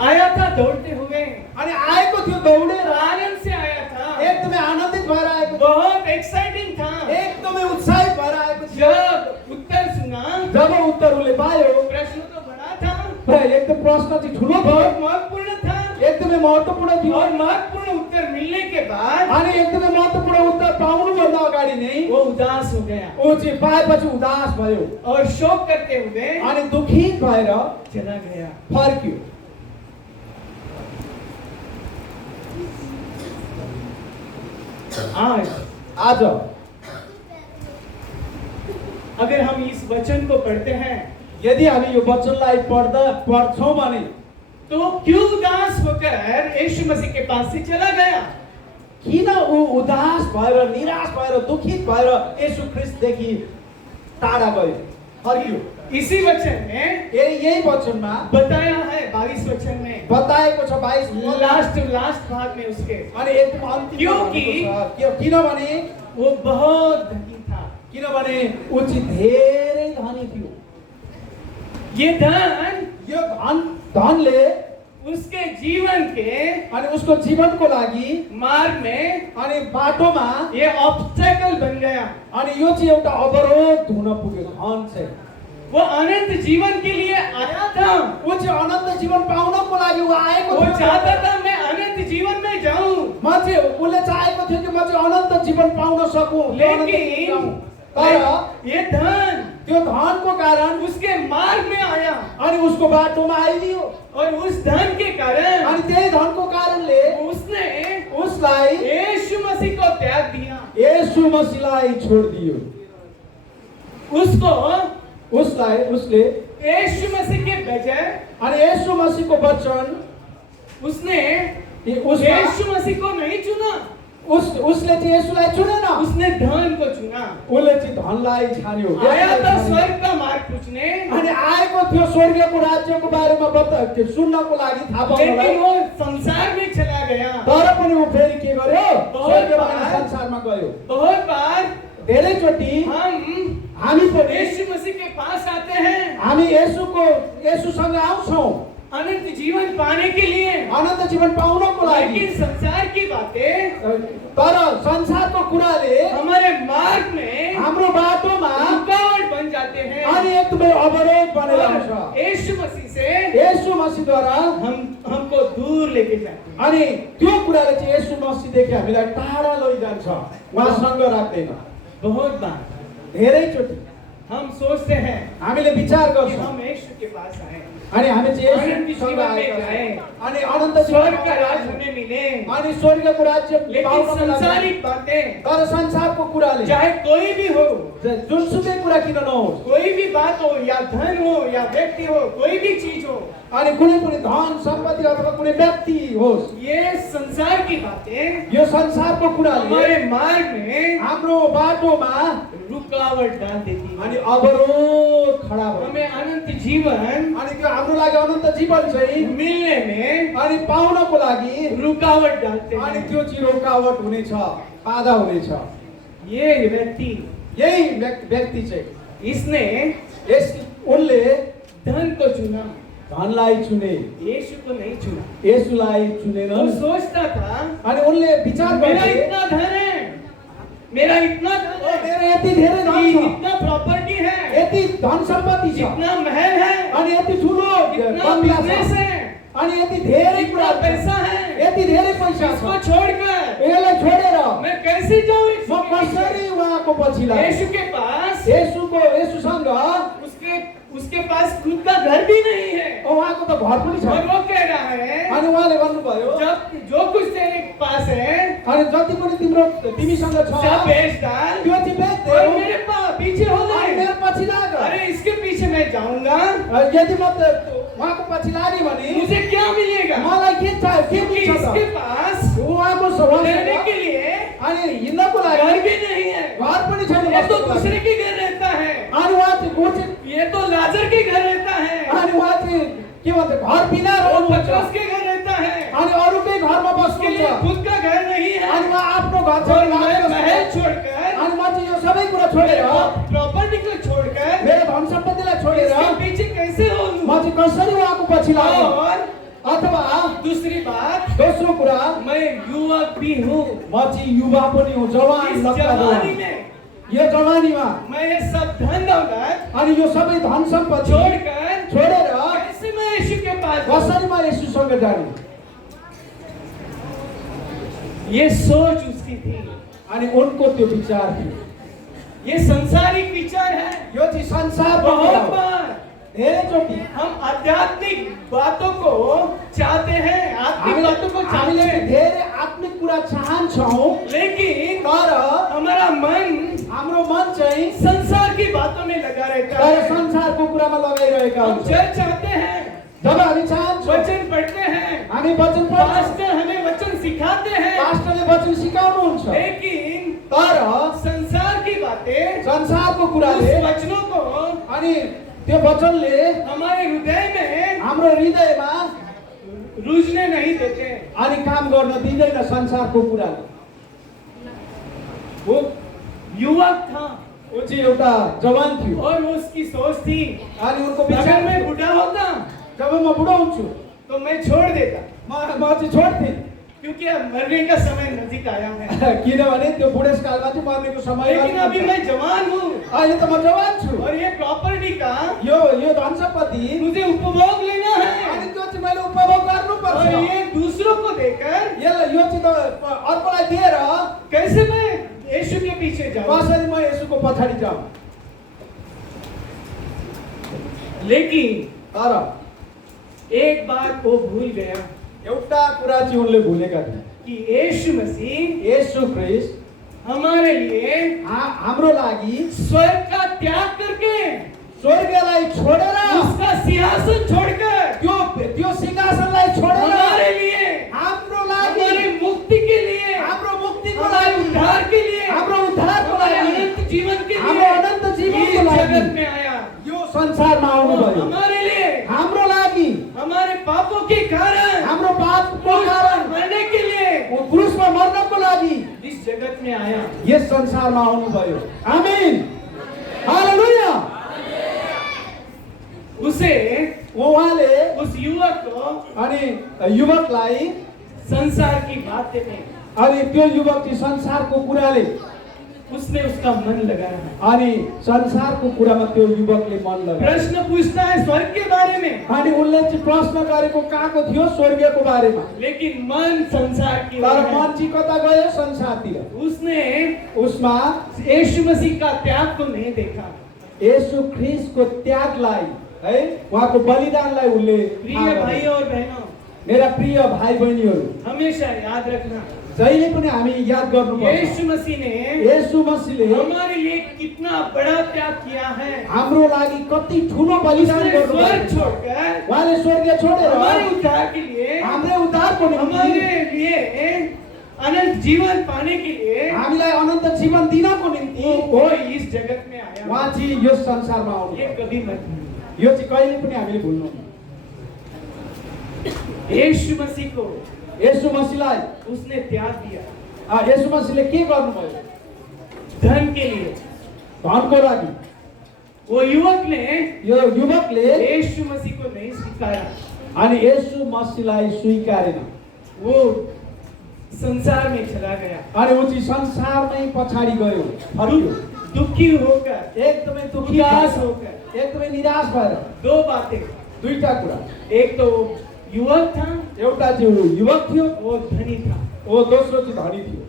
आया था दौड़ते हुए, अनि आएको थियो दौडेर, आनंद से आया था, एकदमै आनन्दित भएर आएको थियो, बहुत एक्साइटिंग था। एकदमै उत्साहित भएर आएको थियो। जब उत्तर सुना, जब उत्तर उसले पायो, प्रश्न तो बड़ा था, एकदम प्रश्न चाहिँ ठुलो थियो, बहुत महत्वपूर्ण था, एकदमै महत्त्वपूर्ण थियो, और महत्वपूर्ण उत्तर मिलने के बाद अनि एकदमै महत्त्वपूर्ण उत्तर पाउनुभन्दा अगाडि नै वो उदास हो गया ऊ चाहिँ पाएपछि उदास भयो और शोक करते हुए अनि दुखित भएर चला गया। फर्क्यो। आज अगर हम इस वचन को पढ़ते हैं यदि हामी यो वचनलाई पढ्छौँ भने तो क्यों उदास होकर यीशु मसीह के पास से चला गया? किन ऊ उदास भएर निराश भएर दुखित भएर येशू ख्रीष्टदेखि टाढा गयो, फर्क्यो? इसी वचन में यही वचनमा बताया है, 22 वचन में बताएको छ 22 लास्ट भाग में उसके। अनि एकदम अन्तिम क्योंकि किनभने वो बहुत धनी था, किनभने ऊ चाहिँ धेरै धनी थियो। ये धन यो धनले उसके जीवन के अनि उसको जीवनको लागि मार्ग में अनि बाटोमा ये ऑब्स्टेकल बन गया। अनि यो चाहिँ एउटा अवरोध हुन पुग्यो। धन चाहिँ वो अनंत जीवन के लिए आया था, वो चाहिँ अनन्त जीवन पाउनको लागि ऊ आएको वो थियो। चाहता था मैं अनंत जीवन में जाऊं, म चाहिँ उसले चाहेको थियो कि म चाहिँ अनन्त जीवन पाउन सकूं, लेकिन तर ये धन त्यो धनको कारण उसके मार्ग में आया अनि उसको बाटोमा आइदियो और उस धन के कारण अनि त्यही धनको कारणले उसने उसलाई यीशु मसीह को त्याग दिया। येशू मसीहलाई छोडिदियो। उसले यीशु मसीह के बजाय अनि येशू मसीहको वचन उसने उसमा यीशु मसीह को नहीं चुना, उसले चाहिँ येशूलाई चुनेन, उसने धन को चुना। उसले चाहिँ धनलाई छान्यो। आया था स्वर्ग का मार्ग पूछने, अनि आएको थियो स्वर्गको राज्यको बारेमा सुन्नको लागि, थाहा पाउनलाई। लेकिन वो संसार में चला गया। तर पनि ऊ फेरि के गर्यो? बहुत स्वर्गबाट बार- संसारमा गयो। बहुत बार धेरैचोटि हामी पनि यीशु मसीह के पास आते हैं हामी येशूसँग आउँछौँ अनंत जीवन पाने के लिए, अनन्त जीवन पाउनको लागि, लेकिन संसार की बातें तर संसारको कुराले हमारे मार्ग में हाम्रो बाटोमा रुकावट बन जाते हैं। अनि एकदमै अवरोध बनेर आउँछ। और यीशु मसीह से येशू मसीहद्वारा हमको दूर लेके जाते हैं। अनि त्यो कुराले चाहिँ येशू मसीहदेखि हामीलाई टाढा लैजान्छ, उहाँसँग राख्दैन। बहुत बार धेरैचोटि हम सोचते हैं हामीले विचार कि गर्छौँ हम यीशु के पास आए, अनि हामी चाहिँ अनन्त येशूसँग जीवन में आएका जाए, छौँ अनि अनन्त स्वर्ग जीवन का राज हमें मिले। अनि स्वर्गको राज्य लेकिन पाउनको लागि, संसारिक बातें तर संसारको कुराले चाहे कोई भी हो, जुनसुकै कुरा किन नहोस्, कोई भी बात हो या धन हो या व्यक्ति हो, कोई भी चीज हो, अनि कुनै पनि धन सम्पत्ति अथवा कुनै व्यक्ति होस्, ये संसार की बातें यो संसारको कुराले हमारे मार्ग में हाम्रो बाटोमा रुकावट डाल देती है। अनि अवरोध खडा भयो। हमें अनंत जीवन अनि त्यो हाम्रो लागि अनन्त जीवन चाहिँ मिलने में अनि पाउनको लागि रुकावट डालते अनि हैं। त्यो चाहिँ रोकावट हुनेछ, बाधा हुनेछ। ये व्यक्ति, यही व्यक्ति चाहिँ इसने उनले धन को चुना, धनलाई चुने, यीशु को नहीं चुना। येशूलाई चुनेन। वो सोचता था अनि उनले विचार मेरा गरे, इतना धन है, मेरा इतना धन है, मेरो यति धेरै धन छ, इतना प्रॉपर्टी है, यति धन सम्पत्ति छ, इतना महल है, अनि यति ठुलो इतना बंगला बिजनेस छ, है, अनि यति धेरै इतना कुरा पैसा है, यति धेरै पैसा इसको छ, छोड़कर यसलाई छोडेर मैं कैसे जाऊं म इसके पीछे? कसरी उहाँको पछि लाग्छु? यीशु के पास येशूसँग उसके पास खुद का घर भी नहीं है, उहाँको त घर पनि और छ। वो कह रहा है अनि उहाँले भन्नुभयो, जब जो कुछ तेरे पास है अनि जति पनि तिमीसँग छ सब बेच डाल त्यो चाहिँ बेच्दे और हो, मेरे पीछे हो अनि ले। मेरो पछि लाग। अरे इसके पीछे मैं जाऊंगा, यदि म उहाँको पछि लागे भने मुझे क्या मिलेगा? मलाई के चाहियो, के क्योंकि मिल्छ इसके त? पास उहाँको रहने के सवाल लिए अनि हिँड्नको घर लागि भी नहीं है, घर पनि छैन, ये तो बस्नको लागि। दूसरे के घर रहता है, अनि उहाँ चाहिँ ये तो लाजर के घर रहता है, अनि उहाँ चाहिँ के भन्छ घर बिना वो रहनुहुन्छ, पतरस के घर रहता है, अनि अरूकै घरमा उसके लिए बस्नुहुन्छ, खुद का घर नहीं है। अनि उहाँ आफ्नो घर और छोडेर मैं आएको छ। महल छोड़कर, अनि म चाहिँ यो सबै कुरा छोडेर, प्रॉपर्टी को छोड़कर मेरो धन सम्पत्तिलाई छोडेर इसके पीछे कैसे हो? म चाहिँ कसरी उहाँको पछि लाग्नु? और अथवा दूसरी बात, दोस्रो कुरा, मैं युवक भी हूँ, म चाहिँ युवा पनि हुँ, जवान इस लगता जवानी हो। में यो जवानीमा मैं ये सब धन दौलत अनि यो सबै धन सम्पत्ति छोड़कर छोडेर कैसे मैं यीशु के पास जाऊं? कसरी म येशूसँग जाने? ये सोच उसकी थी। अनि उनको त्यो विचार थियो। ये संसारिक विचार है। यो चाहिँ संसारको कुरा बहुत हो। बार धेरैचोटि हम आध्यात्मिक बातों को चाहते हैं, आत्मिक बातों को चाहते हामीले हैं, धेरै आत्मिक कुरा चाहन्छौँ, लेकिन तर हमारा मन हाम्रो मन चाहिँ संसार की बातों में लगा रहता तर है। संसारको कुरामा लगाइरहेका हम हुन्छ। चर्च आते हैं, जब हामी चाहन्छौँ, वचन पढ़ते हैं, हामी वचन पढ्छौँ, पास्टर हमें वचन सिखाते हैं, पास्टरले वचन सिकाउनुहुन्छ, लेकिन तर संसार की बातें, संसारको उस कुराले वचनों को अनि त्यो वचनले हमारे हृदय में हाम्रो हृदयमा रुझने नहीं देते। अनि काम गर्न दिँदैन संसारको कुराले। वो युवक था ऊ चाहिँ एउटा जवान थियो और वो उसकी सोच थी, अनि उनको अगर विचार मैं थियो, बुढ़ा होता जब म बुढो हुन्छु तो मैं छोड़ देता, म चाहिँ छोड्थेँ, क्योंकि अब मरने का समय नजदीक आया है। किनभने त्यो बुढेसकालमा चाहिँ मर्नेको समय लेकिन अभी आइपुग्छ। मैं जवान हूँ अहिले त म जवान छु, और ये प्रॉपर्टी का यो धन सम्पत्ति मुझे उपभोग लेना अनि है, त्यो चाहिँ मैले उपभोग और गर्नुपर्छ। ये दूसरों को देकर यो चाहिँ त अर्कोलाई दिएर कैसे मैं यीशु के पीछे जाऊं? कसरी म यसुको पछाडि जाऊँ। लेकिन तर एक बात वो भूल गया एउटा कुरा चाहिँ उनले भुलेका थिए कि यीशु मसीह येशू ख्रीष्ट हमारे लिए हाम्रो लागि स्वर्ग का त्याग करके, स्वर्गलाई छोडेर, उसका सिंहासन छोड़कर त्यो सिंहासनलाई छोडेर हमारे लिए, हाम्रो लागि, हमारे मुक्ति के लिए, हाम्रो मुक्तिको हमारे लागि, उद्धार के लिए, हाम्रो उद्धारको हमारे लागि, अनंत जीवन के हाम्रो लिए अनन्त जीवनको इस लागि जगत में आया। यो संसारमा आउनुभयो। हमारे लिए, हाम्रो लागि, हमारे पापों के कारण, हाम्रो पापको क्रूस पर कारण, मरने के लिए वो क्रुसमा मर्नको लागि इस जगत में आया। यस संसारमा आउनुभयो। आमीन, हालेलुया। उसे, उहाँले उस युवक को अनि युवकलाई, संसार की बातें में अनि त्यो युवक चाहिँ संसारको कुराले, उसने उसका मन लगाया। अनि संसारको कुरामा त्यो युवकले मन लगायो। प्रश्न पूछता है स्वर्ग के बारे में, अनि उनले चाहिँ प्रश्न गरेको कहाँको थियो? स्वर्गको बारेमा। लेकिन मन संसार की तर ओर है। मन चाहिँ कता गयो? संसारतिर। उसने उसमा यीशु मसीह का त्याग को नहीं देखा। येशू ख्रीष्टको त्यागलाई, है, उहाँको बलिदानलाई उनले प्रिय थाहा गरे। भाई और बहनों, मेरा प्रिय भाइ बहिनीहरू, हमेशा याद रखना, जहिले पनि हामी याद गर्नुपर्छ, यीशु मसीह ने येशू मसीहले हमारे लिए कितना बड़ा त्याग किया है। हाम्रो लागि कति ठुलो बलिदान उसने गर्नुभयो। स्वर्ग छोड़कर उहाँले स्वर्ग छोडेर हमारे उद्धार के लिए, हाम्रै उद्धारको निम्ति, हमारे लिए अनंत जीवन पाने के लिए हामीलाई अनन्त जीवन दिनको निम्ति वो इस जगत में आया। उहाँ चाहिँ यो संसारमा आउनु। ये कभी मत भूलना। यो चाहिँ कहिले पनि हामीले भुल्नु। यीशु मसीह को येशू मसीहलाई उसने त्याग दिया येशू मसीहले के गर्नुभयो? धन के लिए। धनको लागि। वो युवक ने यो युवकले यीशु मसीह को नहीं स्वीकारा, अनि येशू मसीहलाई स्वीकारेन। वो संसार में चला गया। अनि ऊ चाहिँ संसारमै पछाडि गयो, फर्क्यो, दुखी होकर, एकदमै दुखी उदास भएर, होकर। एकदमै निराश भएर। दो बातें, दुईटा कुरा, एक तो युवक था, एउटा चाहिँ युवक थियो, वो धनी था। ओ दोस्रो चाहिँ धनी थियो।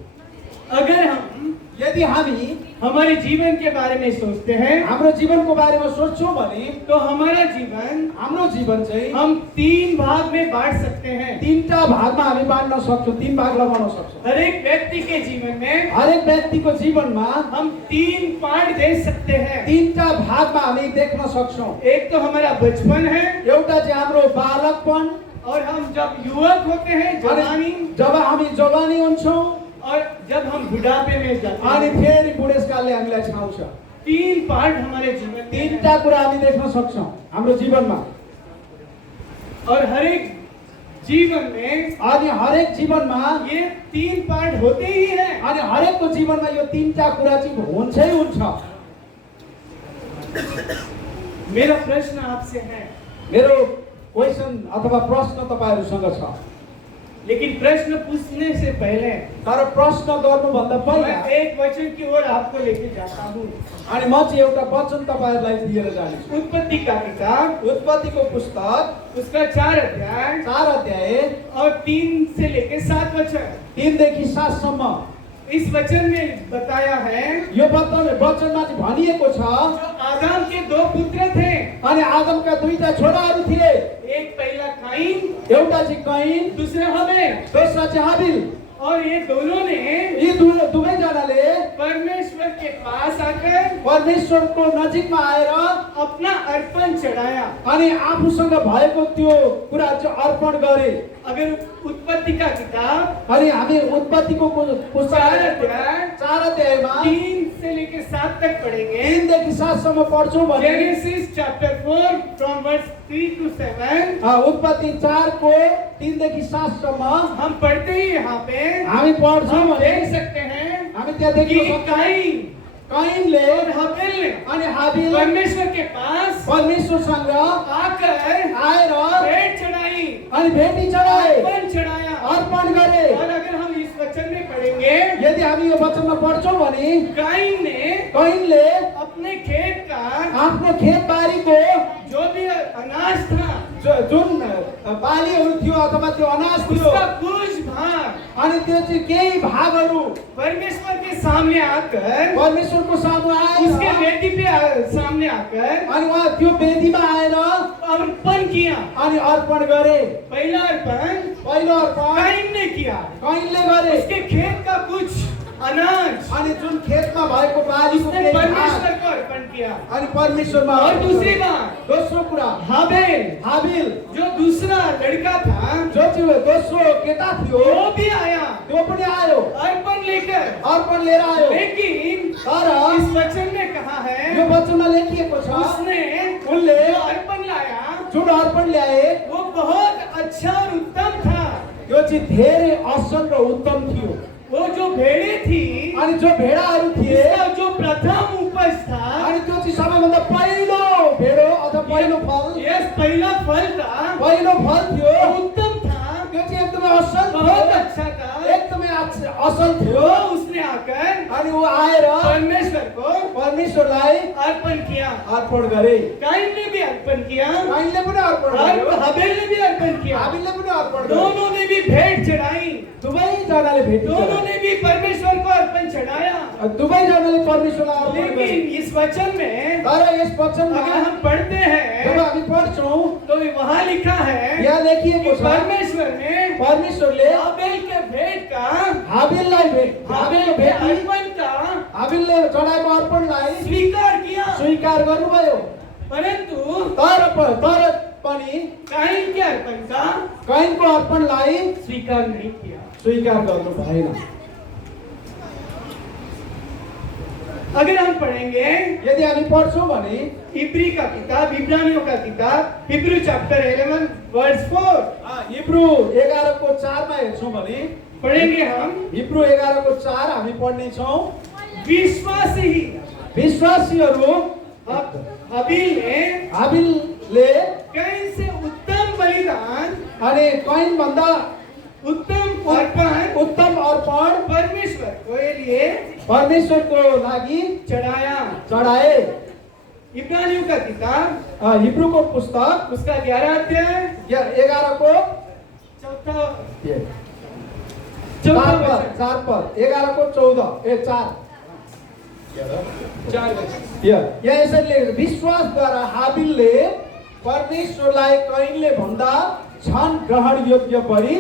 अगर हम यदि हामी हमारे जीवन के बारे में सोचते हैं हाम्रो जीवनको बारेमा सोच्छौँ भने तो हमारा जीवन हाम्रो जीवन चाहिँ हम 3 भाग में बांट सकते हैं। तीनटा भागमा हामी बाँड्न सक्छौँ, 3 भाग लगाउन सक्छौँ। हर एक व्यक्ति के जीवन में हरेक व्यक्तिको जीवनमा हम 3 पार्ट दे सकते हैं। तीनटा भागमा हामी देख्न सक्छौँ। एक तो हमारा बचपन है, एउटा चाहिँ हाम्रो बालकपन, और हम जब युवक होते हैं, अनि जवानी, जब हामी जवानी हुन्छौँ, और जब हम बुढ़ापे में जाते अनि हैं। फेरि बुढेसकालले हामीलाई छाउँछ। 3 पार्ट हमारे जीवन में हैं। तीनटा कुरा हामी देख्न सक्छौँ हाम्रो जीवनमा। और हर एक जीवन में अनि हरेक जीवनमा ये 3 पार्ट होते ही हैं। अनि हरेकको जीवनमा यो तीनटा कुरा चाहिँ हुन्छै हुन्छ। मेरा प्रश्न आपसे है, मेरो क्वेसन अथवा प्रश्न तपाईहरुसँग छ, लेकिन प्रश्न पूछने से पहले तर प्रश्न गर्नुभन्दा पहिला मैं एक वचन की ओर आपको लेके जाता हूँ। अनि म चाहिँ एउटा वचन तपाईहरुलाई दिएर जानेछु। उत्पत्ति का किताब उत्पत्तिको पुस्तक उसका 4 अध्याय 4 अध्याय और 3 से लेके 7 वचन। 3 देखि 7 सम्म इस वचन में बताया है यो वचनमा चाहिँ भनिएको छ जो आदम के 2 पुत्र थे। अनि आदमका दुईटा छोराहरू थिए। एक पहला काइन, एउटा चाहिँ कैन, दूसरा हबेल। दोस्रो चाहिँ हाबिल। और ये दोनों ने यी दुवैजनाले परमेश्वर के पास आकर परमेश्वरको नजिकमा आएर अपना अर्पण चढ़ाया। अनि आफूसँग भएको त्यो कुरा चाहिँ अर्पण गरे। अगर उत्पत्ति का किताब अनि हामी उत्पत्तिको पुस्तक 4 अध्यायमा 3 से लेके 7 तक पढ़ेंगे। 3 देखि 7 सम्म पढ्छौं भने Genesis chapter 4 from verse 3 to 7 उत्पत्ति 4 को 3 देखि 7 सम्म हम पढ़ते ही यहाँ पे हामी पढ्छौं हम भने देख सकते हैं हामी त्यहाँ कि देख्न सक्छौं काइन कैनले और हबेल ने अनि हाबिल परमेश्वर के पास परमेश्वरसँग आकर आएर भेंट चढ़ाई, अनि भेटी चढाए, अर्पण चढ़ाया। अर्पण गरे। और अगर हम इस वचन में पढ़ेंगे यदि हामी यो वचनमा पढ्छौं भने काइन ने कैनले अपने खेत का आफ्नो खेतबारीको जो भी अनाज था जुन बालीहरू थियो अथवा त्यो अनाज थियो उसका कुछ भाग अनि त्यो चाहिँ केही भागहरू परमेश्वर के सामने आकर परमेश्वरको सामु उसके आएर वेदी पे सामने आकर अनि उहाँ त्यो वेदीमा आएर अर्पण किया। अनि अर्पण गरे। पहला अर्पण पहिलो अर्पण काइन ने किया। कैनले गरे। उसके खेत का कुछ अनाज अनि जुन खेतमा भएको बालीको उसने केही भाग परमेश्वर को अर्पण किया। अनि परमेश्वरमा और अर्पण दूसरी गरे। बात दोस्रो कुरा हाबेल हाबिल जो दूसरा लड़का था जो चाहिँ दोस्रो केटा थियो वो भी आया त्यो पनि आयो अर्पण लेकर। अर्पण लिएर आयो। लेकिन तर इस वचन में कहा है यो वचनमा लेखिएको छ उसने उनले जो अर्पण लाया जुन अर्पण ल्याए वो बहुत अच्छा और उत्तम था। त्यो चाहिँ धेरै असल र उत्तम थियो। वो जो भेड़े थी अनि जो भेडाहरू थिए उसका जो प्रथम उपज था अनि त्यो चाहिँ सबैभन्दा पहिलो भेडो अथवा पहिलो फल यस पहला फल था पहिलो फल थियो। उत्तम था, त्यो चाहिँ एकदमै असल बहुत थियो, अच्छा था। एकदमै असल थियो। वो उसने आकर अनि वो आएर परमेश्वर को परमेश्वरलाई अर्पण किया। अर्पण गरे। काइन ने भी अर्पण किया कैनले पनि अर्पण गर्यो, और हबेल ने भी अर्पण किया। हाबिलले पनि अर्पण गर्यो। दोनों ने भी भेंट चढ़ाई, दुवैजनाले भेट दोनों ने भी परमेश्वर को अर्पण चढ़ाया। दुवैजनाले परमेश्वरलाई अर्पण गरे। लेकिन इस वचन में तर यस वचनमा अगर हम पढ़ते जब हैं हामी पढ्छौं तो वहाँ लिखा है यहाँ लेखिएको कि छ परमेश्वर ने परमेश्वरले हाबेल के भेंट का हाबिललाई भेट हाबेल के भेटी अर्पण का हाबिलले चढाएको अर्पणलाई स्वीकार किया। स्वीकार गर्नुभयो। परंतु तर पनि काइन के अर्पण का कैनको अर्पणलाई स्वीकार नहीं किया। स्वीकार गर्नु भएन। अगर हम पढ़ेंगे यदि हामी पढ्छौं भने इब्री का किताब, इब्रानियों का किताब, हिब्रू चैप्टर 11 वर्स 4 हिब्रू 11 को 4 मा हेर्छौं भने पढ़ेंगे हम। हिब्रू 11 को 4 हामी पढ्ने छौं। विश्वासी विश्वासीहरू हाबिलले कैन से उत्तम बलिदान अनि कैन भन्दा उत्तम अर्पण परमेश्वर के लिए परमेश्वरको लागि चढ़ाया। चढाए। इब्रानियों का किताब हिब्रूको पुस्तक उसका 11 अध्याय 11 को चौथा 4 पद 11 को 14 यहाँ यसरी लेखेको विश्वासद्वारा हाबिलले परमेश्वरलाई कैनले भन्दा छन् ग्रहण योग्य बलि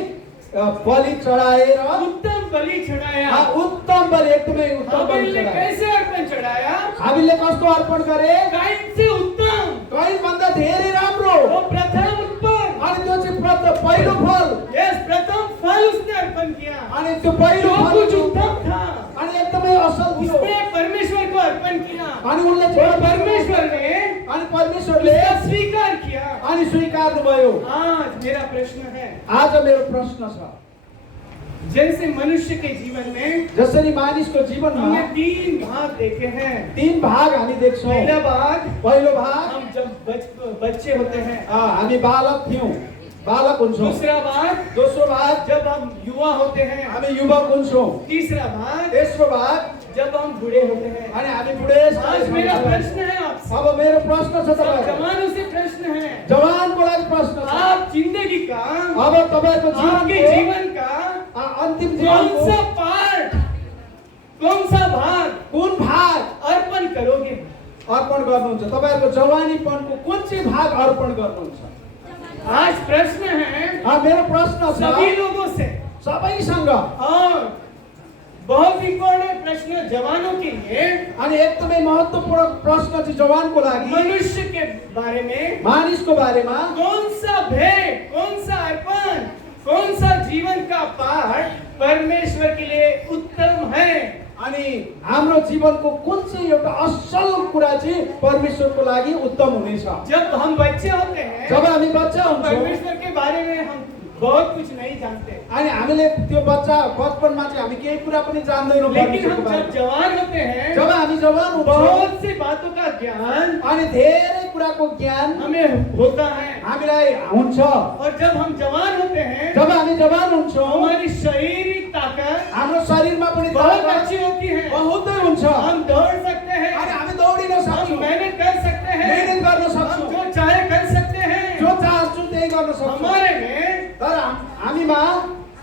चढाएर उत्तम बलि चढ़ाया। उत्तम बलि एकदमै उत्तम बलि हाबिल ने चढाए। कैसे अर्पण चढ़ाया? हाबिलले कस्तो अर्पण गरे? काइन से उत्तम, कैन भन्दा धेरै राम्रो। वो प्रथम उत्पन्न अनि त्यो चाहिँ पहिलो फल। यस प्रथम फल उसने अर्पण किया। अनि त्यो पहिलो जो फल कुछ उत्तम था अनि एकदमै असल थियो। उसने परमेश्वर को अर्पण किया अनि उनले और परमेश्वर ने अनि परमेश्वरले उसका स्वीकार किया। अनि स्वीकार्नुभयो। आज मेरा प्रश्न है, आज मेरो प्रश्न छ, जैसे मनुष्य के जीवन में जसरी मानिसको जीवनमा हमने 3 भाग देखे हैं। 3 भाग हामी देख्छौं। पहला भाग पहिलो भाग हम जब बच्चे होते हैं हामी बालक थियौं। बालक हुन्छौँ। दूसरा भाग दोस्रो भाग जब हम युवा होते हैं। हामी युवक हुन्छौँ। तीसरा भाग तेस्रो भाग जब हम बूढ़े होते हैं। अनि हामी बुढेस आज मेरा प्रश्न है आपसे, अब मेरो प्रश्न छ सब तपाईहरुलाई। जवानों से प्रश्न है, जवानको लागि प्रश्न छ। आप जिंदगी का, अब तपाईको आपके जीवन का अन्तिम कौन जीवनको सा पार्ट, कौन सा भाग कुन भाग अर्पण करोगे? अर्पण गर्नुहुन्छ? तपाईहरुको जवानीपनको कुन चाहिँ भाग अर्पण गर्नुहुन्छ? आज प्रश्न है मेरो प्रश्न छ सभी लोगों से, सबैसँग। और बहुत इम्पोर्टेंट प्रश्न जवानों के लिए, अनि एकदमै महत्त्वपूर्ण प्रश्न चाहिँ जवानको लागि, मनुष्य के बारे में, मानिसको बारेमा कौन सा भेद, कौन सा अर्पण, कौन सा जीवन का पाठ परमेश्वर के लिए उत्तम है? अनि हाम्रो जीवनको कुन चाहिँ एउटा असल कुरा चाहिँ परमेश्वरको लागि उत्तम हुनेछ? जब हम बच्चे होते हैं, जब हामी बच्चा हुन्छौँ परमेश्वर के बारे में हम बहुत कुछ नहीं जानते, अनि हामीले त्यो बच्चा बचपनमा चाहिँ हामी केही कुरा पनि जान्दैनौँ लेकिन परमेश्वरको हम बारेमा। जब जवान होते हैं, जब हामी जवान हुन्छौँ बहुत सी बातों का ज्ञान अनि धेरै कुराको ज्ञान हमें होता है। हामीलाई हुन्छ। और जब हम जवान होते हैं, जब हामी जवान हुन्छौँ हमारी शारीरिक ताकत हाम्रो शरीरमा पनि बहुत ताकत अच्छी होती है, बहुतै हुन्छ। हम दौड़ सकते हैं, अनि हामी दौडिन हम सक्छौँ, मेहनत कर सकते हैं, मेहनत गर्न हम सक्छौँ, जो चाहे कर सकते हैं। जो चाहन्छौँ त्यही गर्न सक्छौँ। हमारे में तर हामीमा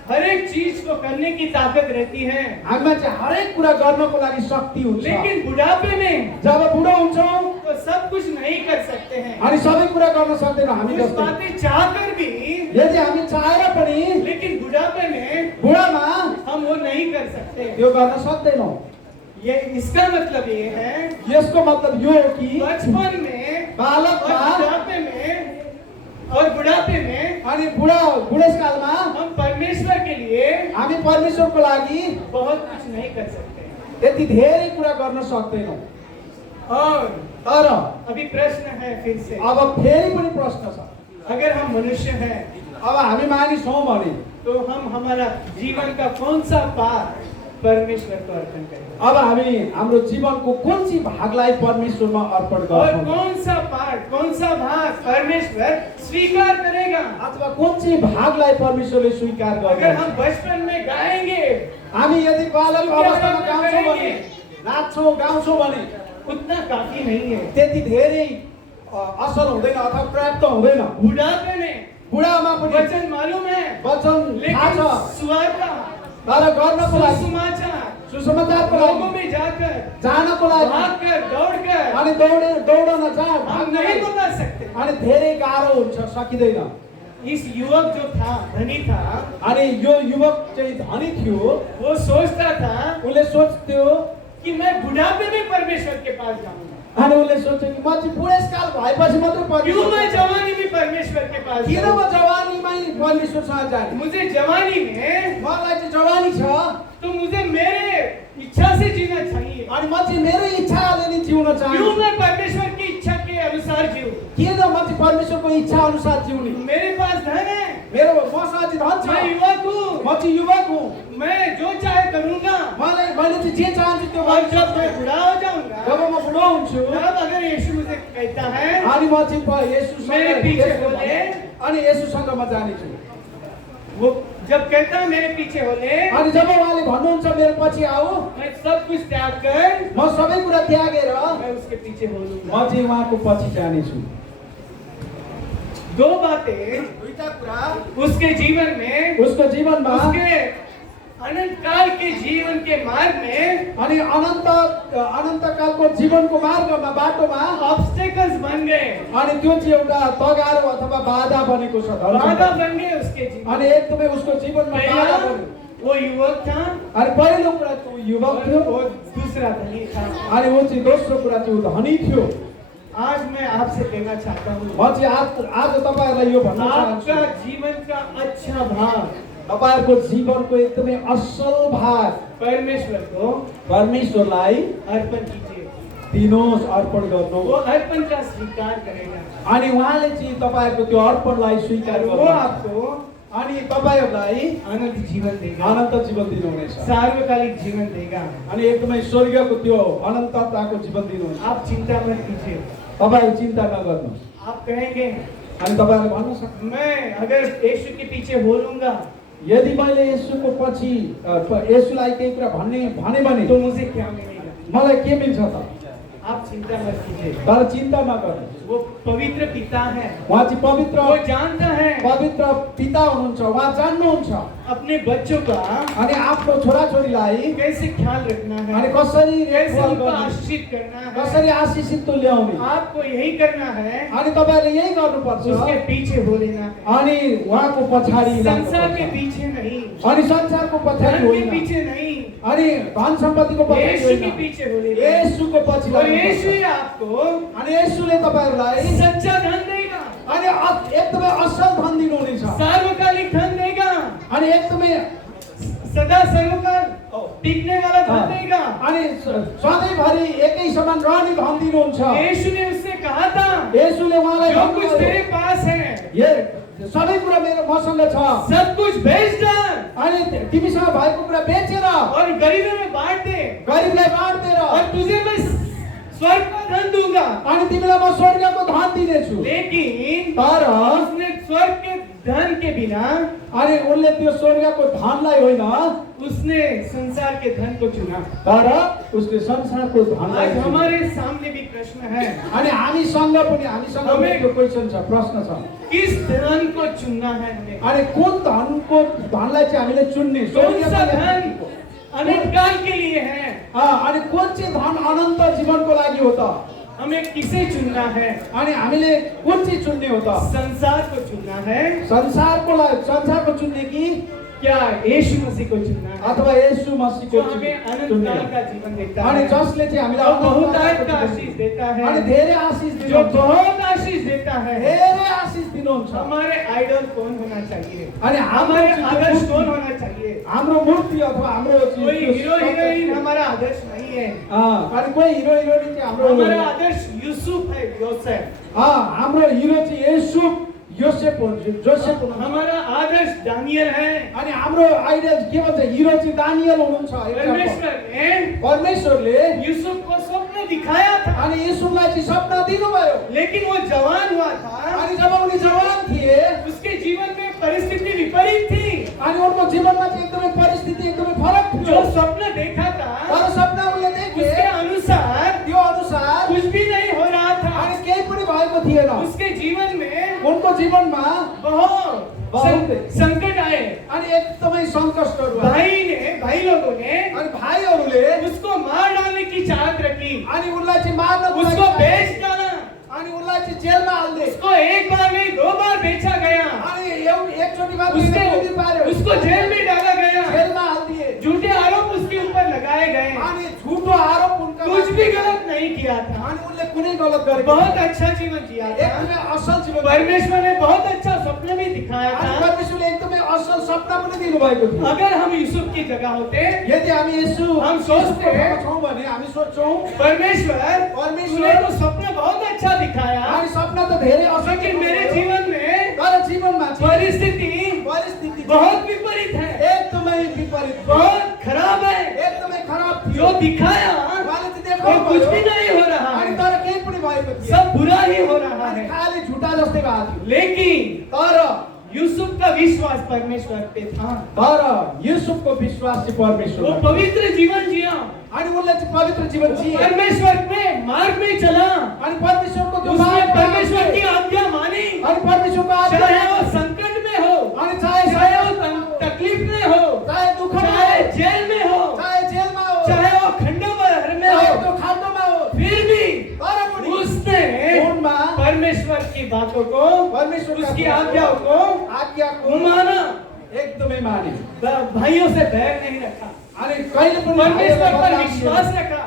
हर एक चीज को करने की ताकत रहती है, हामीमा चाहिँ हरेक कुरा गर्नको लागि शक्ति हुन्छ। लेकिन बुढ़ापे में जब बुढो हुन्छौँ तो सब कुछ नहीं कर सकते हैं। अनि सबै कुरा गर्न सक्दैनौँ हामी कुछ जस्तै। बातें चाहकर भी, यदि हामी चाहेर पनि लेकिन बुढ़ापे में बुढामा हम वो नहीं कर सकते। त्यो गर्न सक्दैनौँ। ये इसका मतलब ये है, यसको मतलब यो हो कि बचपन में और बालकमा बुढ़ापे में और बुढ़ापे में अनि बुढेसकालमा हम परमेश्वर के लिए हामी परमेश्वरको लागि बहुत कुछ नहीं कर सकते। यति धेरै कुरा गर्न सक्दैनौँ। और तर अभी प्रश्न है फिर से, अब फेरि पनि प्रश्न छ, अगर हम मनुष्य हैं अब हामी मानिस हौँ भने तो हम हमारा जीवन का कौन सा पार्ट परमेश्वर को अर्पण करें, अब हामी हाम्रो जीवनको कुन चाहिँ भागलाई परमेश्वरमा अर्पण और गर्छौँ? कौन सा पार्ट, कौन सा भाग परमेश्वर स्वीकार करेगा? अथवा कुन चाहिँ भागलाई परमेश्वरले स्वीकार अगर हम गर्छ? बचपन में गाएंगे हामी यदि बालक अवस्थामा गाउँछौँ भने, नाच्छौँ गाउँछौँ भने उतना काफी नहीं है। त्यति धेरै असल हुँदैन अथवा पर्याप्त हुँदैन। बुढ़ापे में बुढामा पनि वचन मालूम है, वचन थाहा लेकिन छ, सुवार्ता, तर गर्नको लागि, सुसमाचार, सुसमाचारको लोगों लागि, में जाकर, जानको लागि भागकर, दौड़कर अनि दौडन जा हम भाग्न नहीं बता सकते। अनि धेरै गाह्रो हुन्छ, सकिँदैन। इस युवक जो था, धनी था, अनि यो युवक चाहिँ धनी थियो, वो सोचता था उसले सोच्थ्यो कि मैं बुढ़ापे में परमेश्वर के पास जाऊंगा, अनि उसले सोच्यो कि म चाहिँ बुढेसकाल भएपछि मात्रै क्यों मैं परमेश्वर, जवानी में परमेश्वर के पास किन जाऊं? म जवानीमै परमेश्वरसँग जाने? मुझे जवानी में मलाई चाहिँ जवानी छ तो मुझे मेरे इच्छा से जीना चाहिए, अनि म चाहिँ मेरो इच्छाले नै जिउन क्यों चाहन्छु। मैं परमेश्वर की इच्छा के अनुसार जीऊं? किन म चाहिँ परमेश्वरको इच्छा अनुसार जिउने? मेरे पास धन है, मेरो मसँग चाहिँ धन मैं छ, युवक हूँ, म चाहिँ युवक हुँ, मैं जो चाहे करूंगा, मैले चाहिँ जे चाहन्छु त्यो और गर्छु। जब मैं बुढ़ा हो जाऊंगा, जब म बुढो हुन्छु तब अगर यीशु मुझे कहता है अनि म चाहिँ येशूसँग मेरे पीछे येशूसँग बोले, अनि येशूसँग म जानेछु। वो जब कहता है मेरे पीछे हो ले, अनि जब उहाँले भन्नुहुन्छ मेरो पछि आऊ, मैं सब कुछ त्याग कर म सबै कुरा त्यागेर मैं उसके पीछे हो म लूंगा। चाहिँ उहाँको पछि जानेछु। दो बातें दुईटा कुरा उसके जीवन में, उसको जीवनमा उसके अनंत काल के जीवन के मार्ग में अनि अनन्तकालको जीवनको मार्गमा बाटोमा ऑब्स्टेकल्स बन गए, अनि त्यो चाहिँ एउटा तगारो अथवा बाधा बनेको छ, बाधा बन गए उसके जीवन अनि में। एकदमै उसको जीवनमा पहला बाधा बन्यो। वो युवक था अनि पहिलो कुरा चाहिँ ऊ युवक और थियो, वो दूसरा धनी था। अनि ऊ चाहिँ दोस्रो कुरा चाहिँ ऊ धनी थियो। आज मैं आपसे कहना चाहता हूँ, म चाहिँ आज तपाईँहरूलाई यो भन्न चाहन्छु, आपका जीवन का अच्छा भाग तपाईँहरूको जीवनको एकदमै असल भाग परमेश्वर को परमेश्वरलाई अर्पण कीजिए, दिनुहोस्, अर्पण वो गर्नुहोस्। अर्पण का स्वीकार करेगा, अनि उहाँले चाहिँ तपाईँहरूको त्यो अर्पणलाई स्वीकार वो गर्नुहुन्छ आपको अनि तपाईँहरूलाई अनंत जीवन देगा, अनन्त जीवन दिनुहुनेछ। सार्वकालिक जीवन देगा। अनि एकदमै स्वर्गको त्यो अनन्तताको जीवन दिनुहुन्छ। आप चिंता मत कीजिए। तपाईँहरू चिन्ता नगर्नुहोस्। आप कहेंगे अनि तपाईहरुले भन्न सक्नुहुन्छ मैं अगर यीशु के पीछे बोलूंगा यदि मैले येशूको पछि येशूलाई केही कुरा भने भने तो मुझे क्या मिलेगा? मलाई के मिल्छ त? आप चिंता मत कीजिए, तर चिन्ता नगर्नु। वो पवित्र पिता है, उहाँ चाहिँ पवित्र वो जानता है पवित्र पिता हुनुहुन्छ, उहाँ जान्नुहुन्छ अपने बच्चों का अनि आफ्नो छोराछोरीलाई कैसे ख्याल रखना अनि है, कसरी कैसे देखभाल उनको गर्ने, आशीषित करना है। कसरी आशिषित तुल्याउने आपको यही करना है, अनि तपाईहरुले यही गर्नुपर्छ उसके पीछे हो लेना है, अनि उहाँको पछाडि संसार के लाग्नुपर्छ। पीछे नहीं, अनि संसारको पछाडि धन के होइन पीछे नहीं, अनि धन सम्पत्तिको पछाडि यीशु के होइन पीछे हो लेना है। येशूको पछि और यीशु लाग्नुपर्छ। ही आपको अनि येशूले तपाईहरुलाई सच्चा धन देगा, अनि एकदमै असल धन दिनुहुनेछ सार्वकालिक धन देगा, अनि एकदमै सदा सर्वकाल टिकने वाला धन देगा। अनि सधैँभरि एकै समान रहने धन दिनुहुन्छ। यीशु ने उससे कहा था, येशूले उहाँलाई जो कुछ भन्नुभयो, तेरे पास है ये सबै कुरा मेरो मसँग छ सब कुछ बेच डाल अनि तिमीसँग भएको कुरा बेचेर और गरीबों में बांट दे गरिबलाई बाँड्देर और तुझे मैं स्वर्ग का धन दूंगा। अनि तिमीलाई म स्वर्गको धन दिनेछु। लेकिन तर उसने स्वर्ग के धन के बिना अनि उनले त्यो स्वर्गको धनलाई होइन उसने संसार के धन को चुना। तर उसले संसारको आज धनलाई चुन्यो। हमारे सामने भी प्रश्न है, अनि हामीसँग हमें- त्यो क्वेशन छ, प्रश्न छ। किस धन को चुनना है हमें? अनि कुन धनलाई चाहिँ हामीले चुन्ने? कौन सा स्वर्गीय धन अनंत काल के लिए है? अनि कुन चाहिँ धन अनन्त जीवनको लागि हो त? हमें किसे चुनना है? अनि हामीले कुन चाहिँ चुन्ने हो त? संसार को चुनना है संसारको चुन्ने कि क्या यीशु मसीह को चुनना है, अथवा येशू मसीहको जो हमें अनंत चुन्ने काल हो? का जीवन देता अनि है, जसले चाहिँ हामीलाई जो अनन्त बहुतायत कालको का जीवन आशीष देता अनि है, धेरै आशिष जो दिनुहुन्छ, बहुत आशीष देता है। धेरै आशिष दिनुहुन्छ। हमारे आइडल कौन होना चाहिए? अनि हमारे हाम्रो आदर्श चाहिँ कौन होना चाहिए? हाम्रो मूर्ति अथवा हाम्रो चाहिँ कोई त्यो हीरो हीरोइन हमारा आदर्श नहीं है। अनि कोही हिरो हिरोइन चाहिँ हाम्रो हमारा आदर्श यूसुफ है, योसेफ। हाम्रो हिरो चाहिँ येशू जोसेफ हुनुहुन्छ। हमारा आदर्श दानियल है। अनि हाम्रो आइडल के भन्छ? हिरो चाहिँ दानियल हुनुहुन्छ। परमेश्वर ने परमेश्वरले यूसुफ को स्वप्न दिखाया था, अनि येशूलाई चाहिँ सपना दिनुभयो। लेकिन वो जवान हुआ था, अनि जब उनी जवान थिए उसके जीवन में परिस्थिति विपरीत थी। अनि उनको जीवनमा चाहिँ एकदमै परिस्थिति एकदमै फरक थियो। जो स्वप्न देखा था तर सपना उनले देखे उसके अनुसार त्यो अनुसार कुछ भी नहीं हो रहा था। अनि केही पनि भएको थिएन। उसके जीवन में उनको जीवनमा बहुत संकट आए। अनि एकदमै सङ्कटहरू आए। भाई लोगों ने अनि भाइहरूले उसको मार डालने की चाहत रखी, अनि उनलाई चाहिँ मार्न उसको बेच डाला। अनि उनलाई चाहिँ जेलमा हाल्दे। उसको एक बार नहीं 2 बार बेचा गया, अनि एकचोटि मात्र मुक्ति पार्यो। उसको जेल में डाला गया, जेलमा हाल्दिए। झूठे आरोप उसके ऊपर लगाए गए। अनि झुटो आरोप उनका कुछ भी गलत नहीं किया था, अनि उनले कुनै गलत गरेको बहुत अच्छा जीवन जिया था। एकदमै असल जीवन। परमेश्वर ने बहुत अच्छा सपना भी दिखाया अनि था। परमेश्वरले एकदमै असल सपना पनि दिनुभएको थियो। अगर हम यूसुफ की जगह होते, यदि हामी येशू हम सोच्थे छौँ भने हामी सोच्छौँ परमेश्वर परमेश्वर तूने तो सपना बहुत अच्छा दिखाया, अनि सपना त धेरै असल लेकिन मेरे जीवन में तर जीवनमा चाहिँ परिस्थिति बहुत बहुत विपरीत है, एकदमै विपरीत बहुत खराब है। एकदमै खराब थियो। जो दिखाया उहाँले चाहिँ वो कुछ भी देखाउनु नहीं हो रहा अनि है, तर केही पनि भएको थिएन। सब बुरा ही हो रहा अनि है। खाली झुटा जस्तै भएको थियो। लेकिन तर यूसुफ का विश्वास परमेश्वर पे था, युसुफको विश्वास चाहिँ वो परमेश्वर पवित्र जीवन जिया, अनि उनले चाहिँ पवित्र जीवन जिए। परमेश्वर में मार्ग में चला, अनि परमेश्वरको त्यो उसने मार्गमा परमेश्वर की आए। आज्ञा मानी। अनि परमेश्वरको आज्ञा चाहे वो संकट में हो, अनि चाहे चाहे वो तकलीफ में हो, चाहे दुःखमा चाहे हो, जेल में हो, चाहे जेलमा हो, चाहे वो खंडहर में चाहे हो, त्यो खाल्डोमा हो, फिर भी तर पनि उसने उनमा परमेश्वर की बातों को, परमेश्वरका उसकी आज्ञाओं को आज्ञाको माना, एकदमै माने। भाइयों से बैर नहीं रखा, अनि कहिले पनि परमेश्वर पर भाइहरूलाई विश्वास रखा।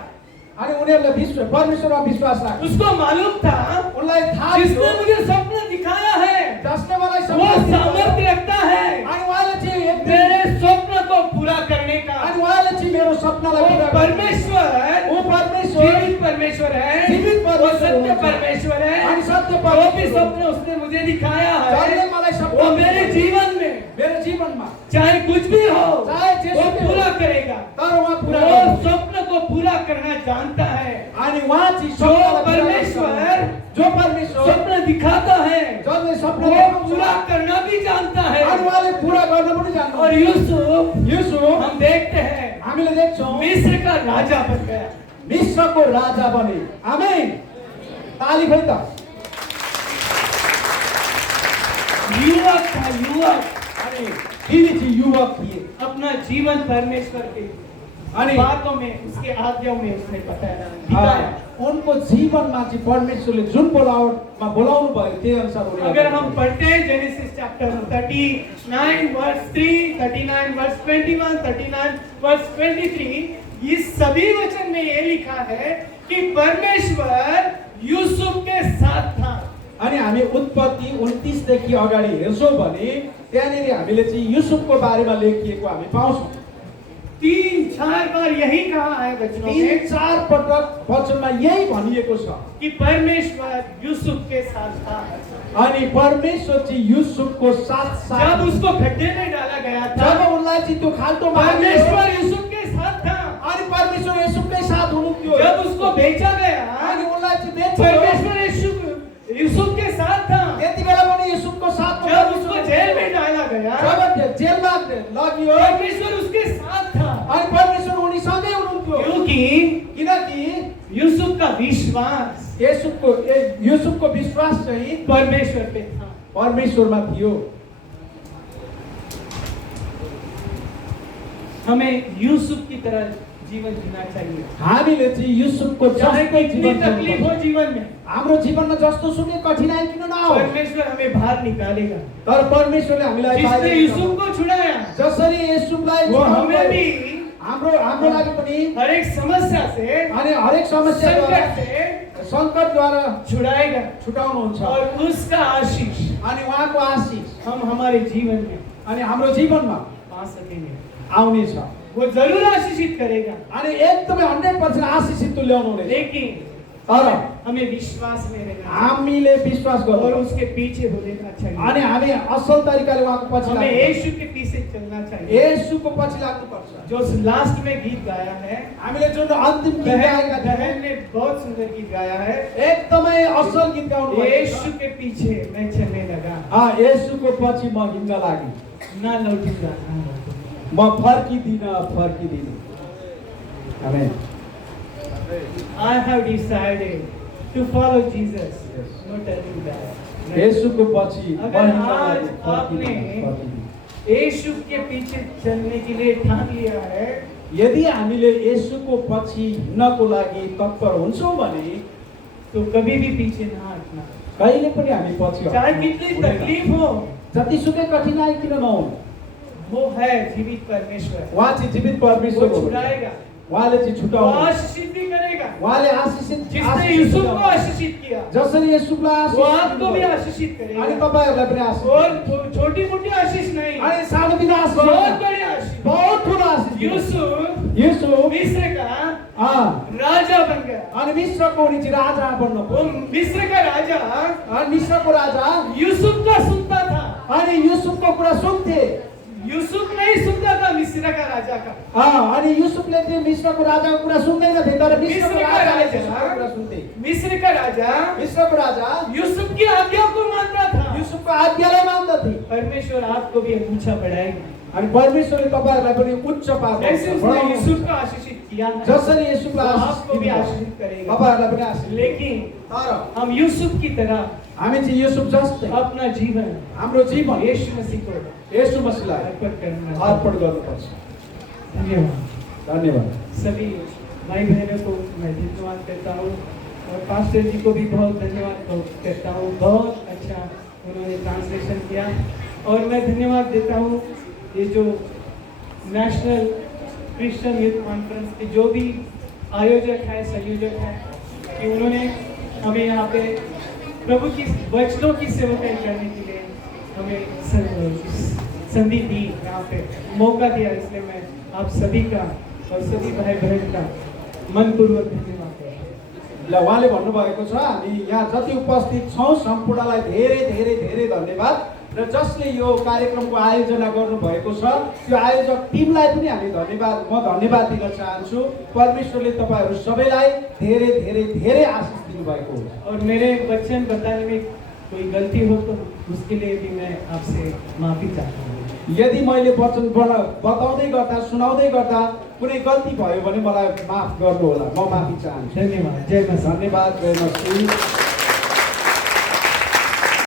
अनि उनीहरूले परमेश्वरमा विश्वास राखे। उसको मालूम था उनलाई थाहा जिसने थियो मुझे स्वप्न दिखाया है जसले मलाई वो सम्मान सामर्थ्य रखता है अनि उहाँले चाहिँ एकदमै मेरे स्वप्न को पूरा करने का। अनि उहाँले चाहिँ मेरो सपनालाई वो पूरा गर्ने। परमेश्वर, वो परमेश्वर जीवित परमेश्वर है, जीवित वो परमेश्वर सत्य हुनुहुन्छ। परमेश्वर है। अनि सत्य जो भी परमेश्वर स्वप्न उसने मुझे दिखाया जसले है मलाई सपना वो मेरे जीवन में मेरो जीवनमा चाहे कुछ भी हो चाहे वो जेसुकै पूरा हो, करेगा। तर उहाँ पूरा वो गर्नुहुन्छ। स्वप्न को पूरा करना जानता है अनि उहाँ चाहिँ जो परमेश्वर जो परमेश्वर सपना दिखाता है जसले सपना वो देखाउँछ पूरा करना भी जानता है। अनि उहाँले पूरा गर्न पनि जान्नुहुन्छ। और यूसुफ युसुफ हम देखते हैं हामीले देख्छौँ मिस्र का राजा बन गया। मिश्रको राजा बने। आमेन। ताली खै त। युवक था युवक, अनि तिनी चाहिँ युवक थिए अपना जीवन परमेश्वर के अनि बातों में उसके आज्ञाओं में उसने बिताया। उनको जीवनमा चाहिँ परमेश्वरले जुन बोलावटमा बोलाउनु भयो त्यही अनुसार उनीहरूले अगर हम पढ़ते हैं Genesis chapter 39 verse 3, 39 verse 21, 39 verse 23, इस सभी वचन में ये लिखा है कि परमेश्वर यूसुफ के साथ था। अनि हामी उत्पत्ति 29 देखि अगाडि हेर्छौँ भने त्यहाँनिर हामीले चाहिँ युसुफको बारेमा लेखिएको हामी पाउँछौँ। 3-4 बार यही कहा है वचनों में 3-4 पटक वचनमा यही भनिएको छ कि परमेश्वर यूसुफ के साथ था। अनि परमेश्वर चाहिँ युसुफको साथ जब उसको गड्ढे में डाला गया था जब उनलाई चाहिँ त्यो खाल्टोमा परमेश्वर यूसुफ के साथ था। अनि परमेश्वर युसुफकै साथ हुनुहुन्थ्यो। जब उसको बेचा गया अनि उनलाई चाहिँ बेच्यो परमेश्वर यूसुफ के साथ था। त्यति बेला पनि युसुफको साथ जब उसको जेल में डाला गया जब जेलमा लगियो परमेश्वर उसके साथ था। अनि परमेश्वर उनीसँगै हुनुहुन्थ्यो क्योंकि किनकि यूसुफ का विश्वास युसुफको विश्वास चाहिँ परमेश्वर पे था। परमेश्वरमा थियो। हमें यूसुफ की तरह जीवन जीना चाहिए। हामीले चाहिँ युसुफको चाहे जस्तै कितनी जीवन तकलीफ हो जिउनुपर्छ। जीवन में हाम्रो जीवनमा जस्तो सुकै कठिनाइ किन नहोस् परमेश्वर हमें बाहर निकालेगा। तर परमेश्वरले हामीलाई जिसने बाहिर यूसुफ को छुड़ाया जसरी युसुफलाई वो हमें छुटाउनु भी हाम्रो लागि पनि हर एक समस्या से अनि हरेक समस्या संकट से संकटद्वारा छुड़ाएगा छुटाउनुहुन्छ और उसका आशीष अनि उहाँको आशीष हम हमारे जीवन में अनि हाम्रो जीवनमा पा सकेंगे। आउनेछ। वो जरूर आशीषित करेगा अनि एकदमै 100% आशीषित तुल्याउनु हुनेछ। लेकिन तर हमें विश्वास में रहना हामीले विश्वास और गर्नु उसके पीछे हो लेना चाहिए। अनि हामी असल तरिकाले उहाँको पछि हमें लाग्नु यीशु के पीछे चलना चाहिए। येशूको पछि लाग्नुपर्छ। जो लास्ट में गीत गाया है हामीले जुन अन्तिम गीत गाएका थियौँ बहन ने बहुत सुंदर गीत गाया है। एकदमै असल गीत गाउनु भयो। यीशु के पीछे मैं चलने लगा येशूको पछि म हिँड्न लागि ना लौटूंगा म फर्किदिन। आमेन। I have decided to follow Jesus, no turning back। येशूको पछि म अगर हिँड्न आज लागि आपने यीशु के पीछे चलने के लिए ठान लिया है यदि हामीले येशूको पछि हिँड्नको लागि तत्पर हुन्छौँ भने तो कभी भी पीछे ना हटना। कहिले पनि हामी पछि चाहे हट्नु कितनी हुँदैन। तकलीफ हो जतिसुकै कठिनाइ किन नहुन् वो है जीवित परमेश्वर। उहाँ चाहिँ जीवित परमेश्वर वो हो। छुड़ाएगा, उहाँले चाहिँ वो छुटाउनु आशीषित भी करेगा। उहाँले आशीषित जिसने यूसुफ को आशीषित किया जसरी येशूलाई वो आशीष आपको भी दिनुभयो, आशीषित अनि करेगा। तपाईहरुलाई पनि आशीष और छोटी मोटी आशीष नहीं, अनि सानोतिनो आशीष बहुत होइन, बड़ी आशीष। बहुत ठुलो आशीष यूसुफ युसुफ मिस्र का राजा बन गया। अनि मिश्रको उनी चाहिँ राजा बन्न वो मिस्र का राजा अनि मिश्रको राजा यूसुफ का सुनता था। अनि युसुफको कुरा सुन्थे। यूसुफ नहीं सुनता था मिस्र का राजा का। अनि युसुफले चाहिँ मिश्रको राजाको कुरा सुन्दैन थिए, तर मिश्रको मिस्र का राजाले राजा युसुफको कुरा सुन्थे। मिस्र का राजा मिश्रको राजा यूसुफ की आज्ञा को मानता था। युसुफको आज्ञालाई मान्दथे। परमेश्वर आपको भी ऊंचा बढ़ाएगा। अनि परमेश्वरले तपाईहरुलाई पनि उच्च जैसे पार्छ। उसने यूसुफ को आशीषित किया है, जसरी येशूलाई वो आशीष आपको भी आशीषित करेगा। तपाईहरुलाई पनि आशीष। लेकिन तर हम यूसुफ की तरह हामी चाहिँ युसुफ जस्तै अपना जीवन हाम्रो जीवन यीशु मसीह को येशू मसीहलाई अर्पण करना। अर्पण गर्नुपर्छ। धन्यवाद। धन्यवाद। सभी भाई बहनों को मैं धन्यवाद करता हूँ और पास्टर जी को भी बहुत धन्यवाद करता हूँ। बहुत अच्छा उन्होंने ट्रांसलेशन किया और मैं धन्यवाद देता हूँ ये जो नेशनल क्रिश्चियन यूथ कॉन्फ्रेंस के जो भी आयोजक है, संयोजक है, कि उन्होंने हमें यहाँ पे प्रभु की वचनों की सेवकाई करने के लिए हमें संधि दी, यहाँ पे मौका दिया। इसलिए मैं आप सभी का और सभी भाई बहन का मनपूर्वक धन्यवाद करता हूँ। उहाँले भन्नुभएको छ हामी यहाँ जति उपस्थित छौँ सम्पूर्णलाई धेरै धेरै धेरै धन्यवाद र जसले यो कार्यक्रमको आयोजना गर्नुभएको छ त्यो आयोजक टिमलाई पनि हामी धन्यवाद दिन चाहन्छु। परमेश्वरले तपाईहरू सबैलाई धेरै धेरै धेरै आशिष दिनुभएको होस्। और मेरे वचन बताने में कोई गलती हो तो उसके लिए भी मैं आपसे माफी चाहता हूँ। यदि मैले वचन बताउँदै गर्दा सुनाउँदै गर्दा कुनै गल्ती भयो भने मलाई माफ गर्नुहोला, म माफी चाहन्छु। धन्यवाद। जय मसीह। धन्यवाद। जय मसीह।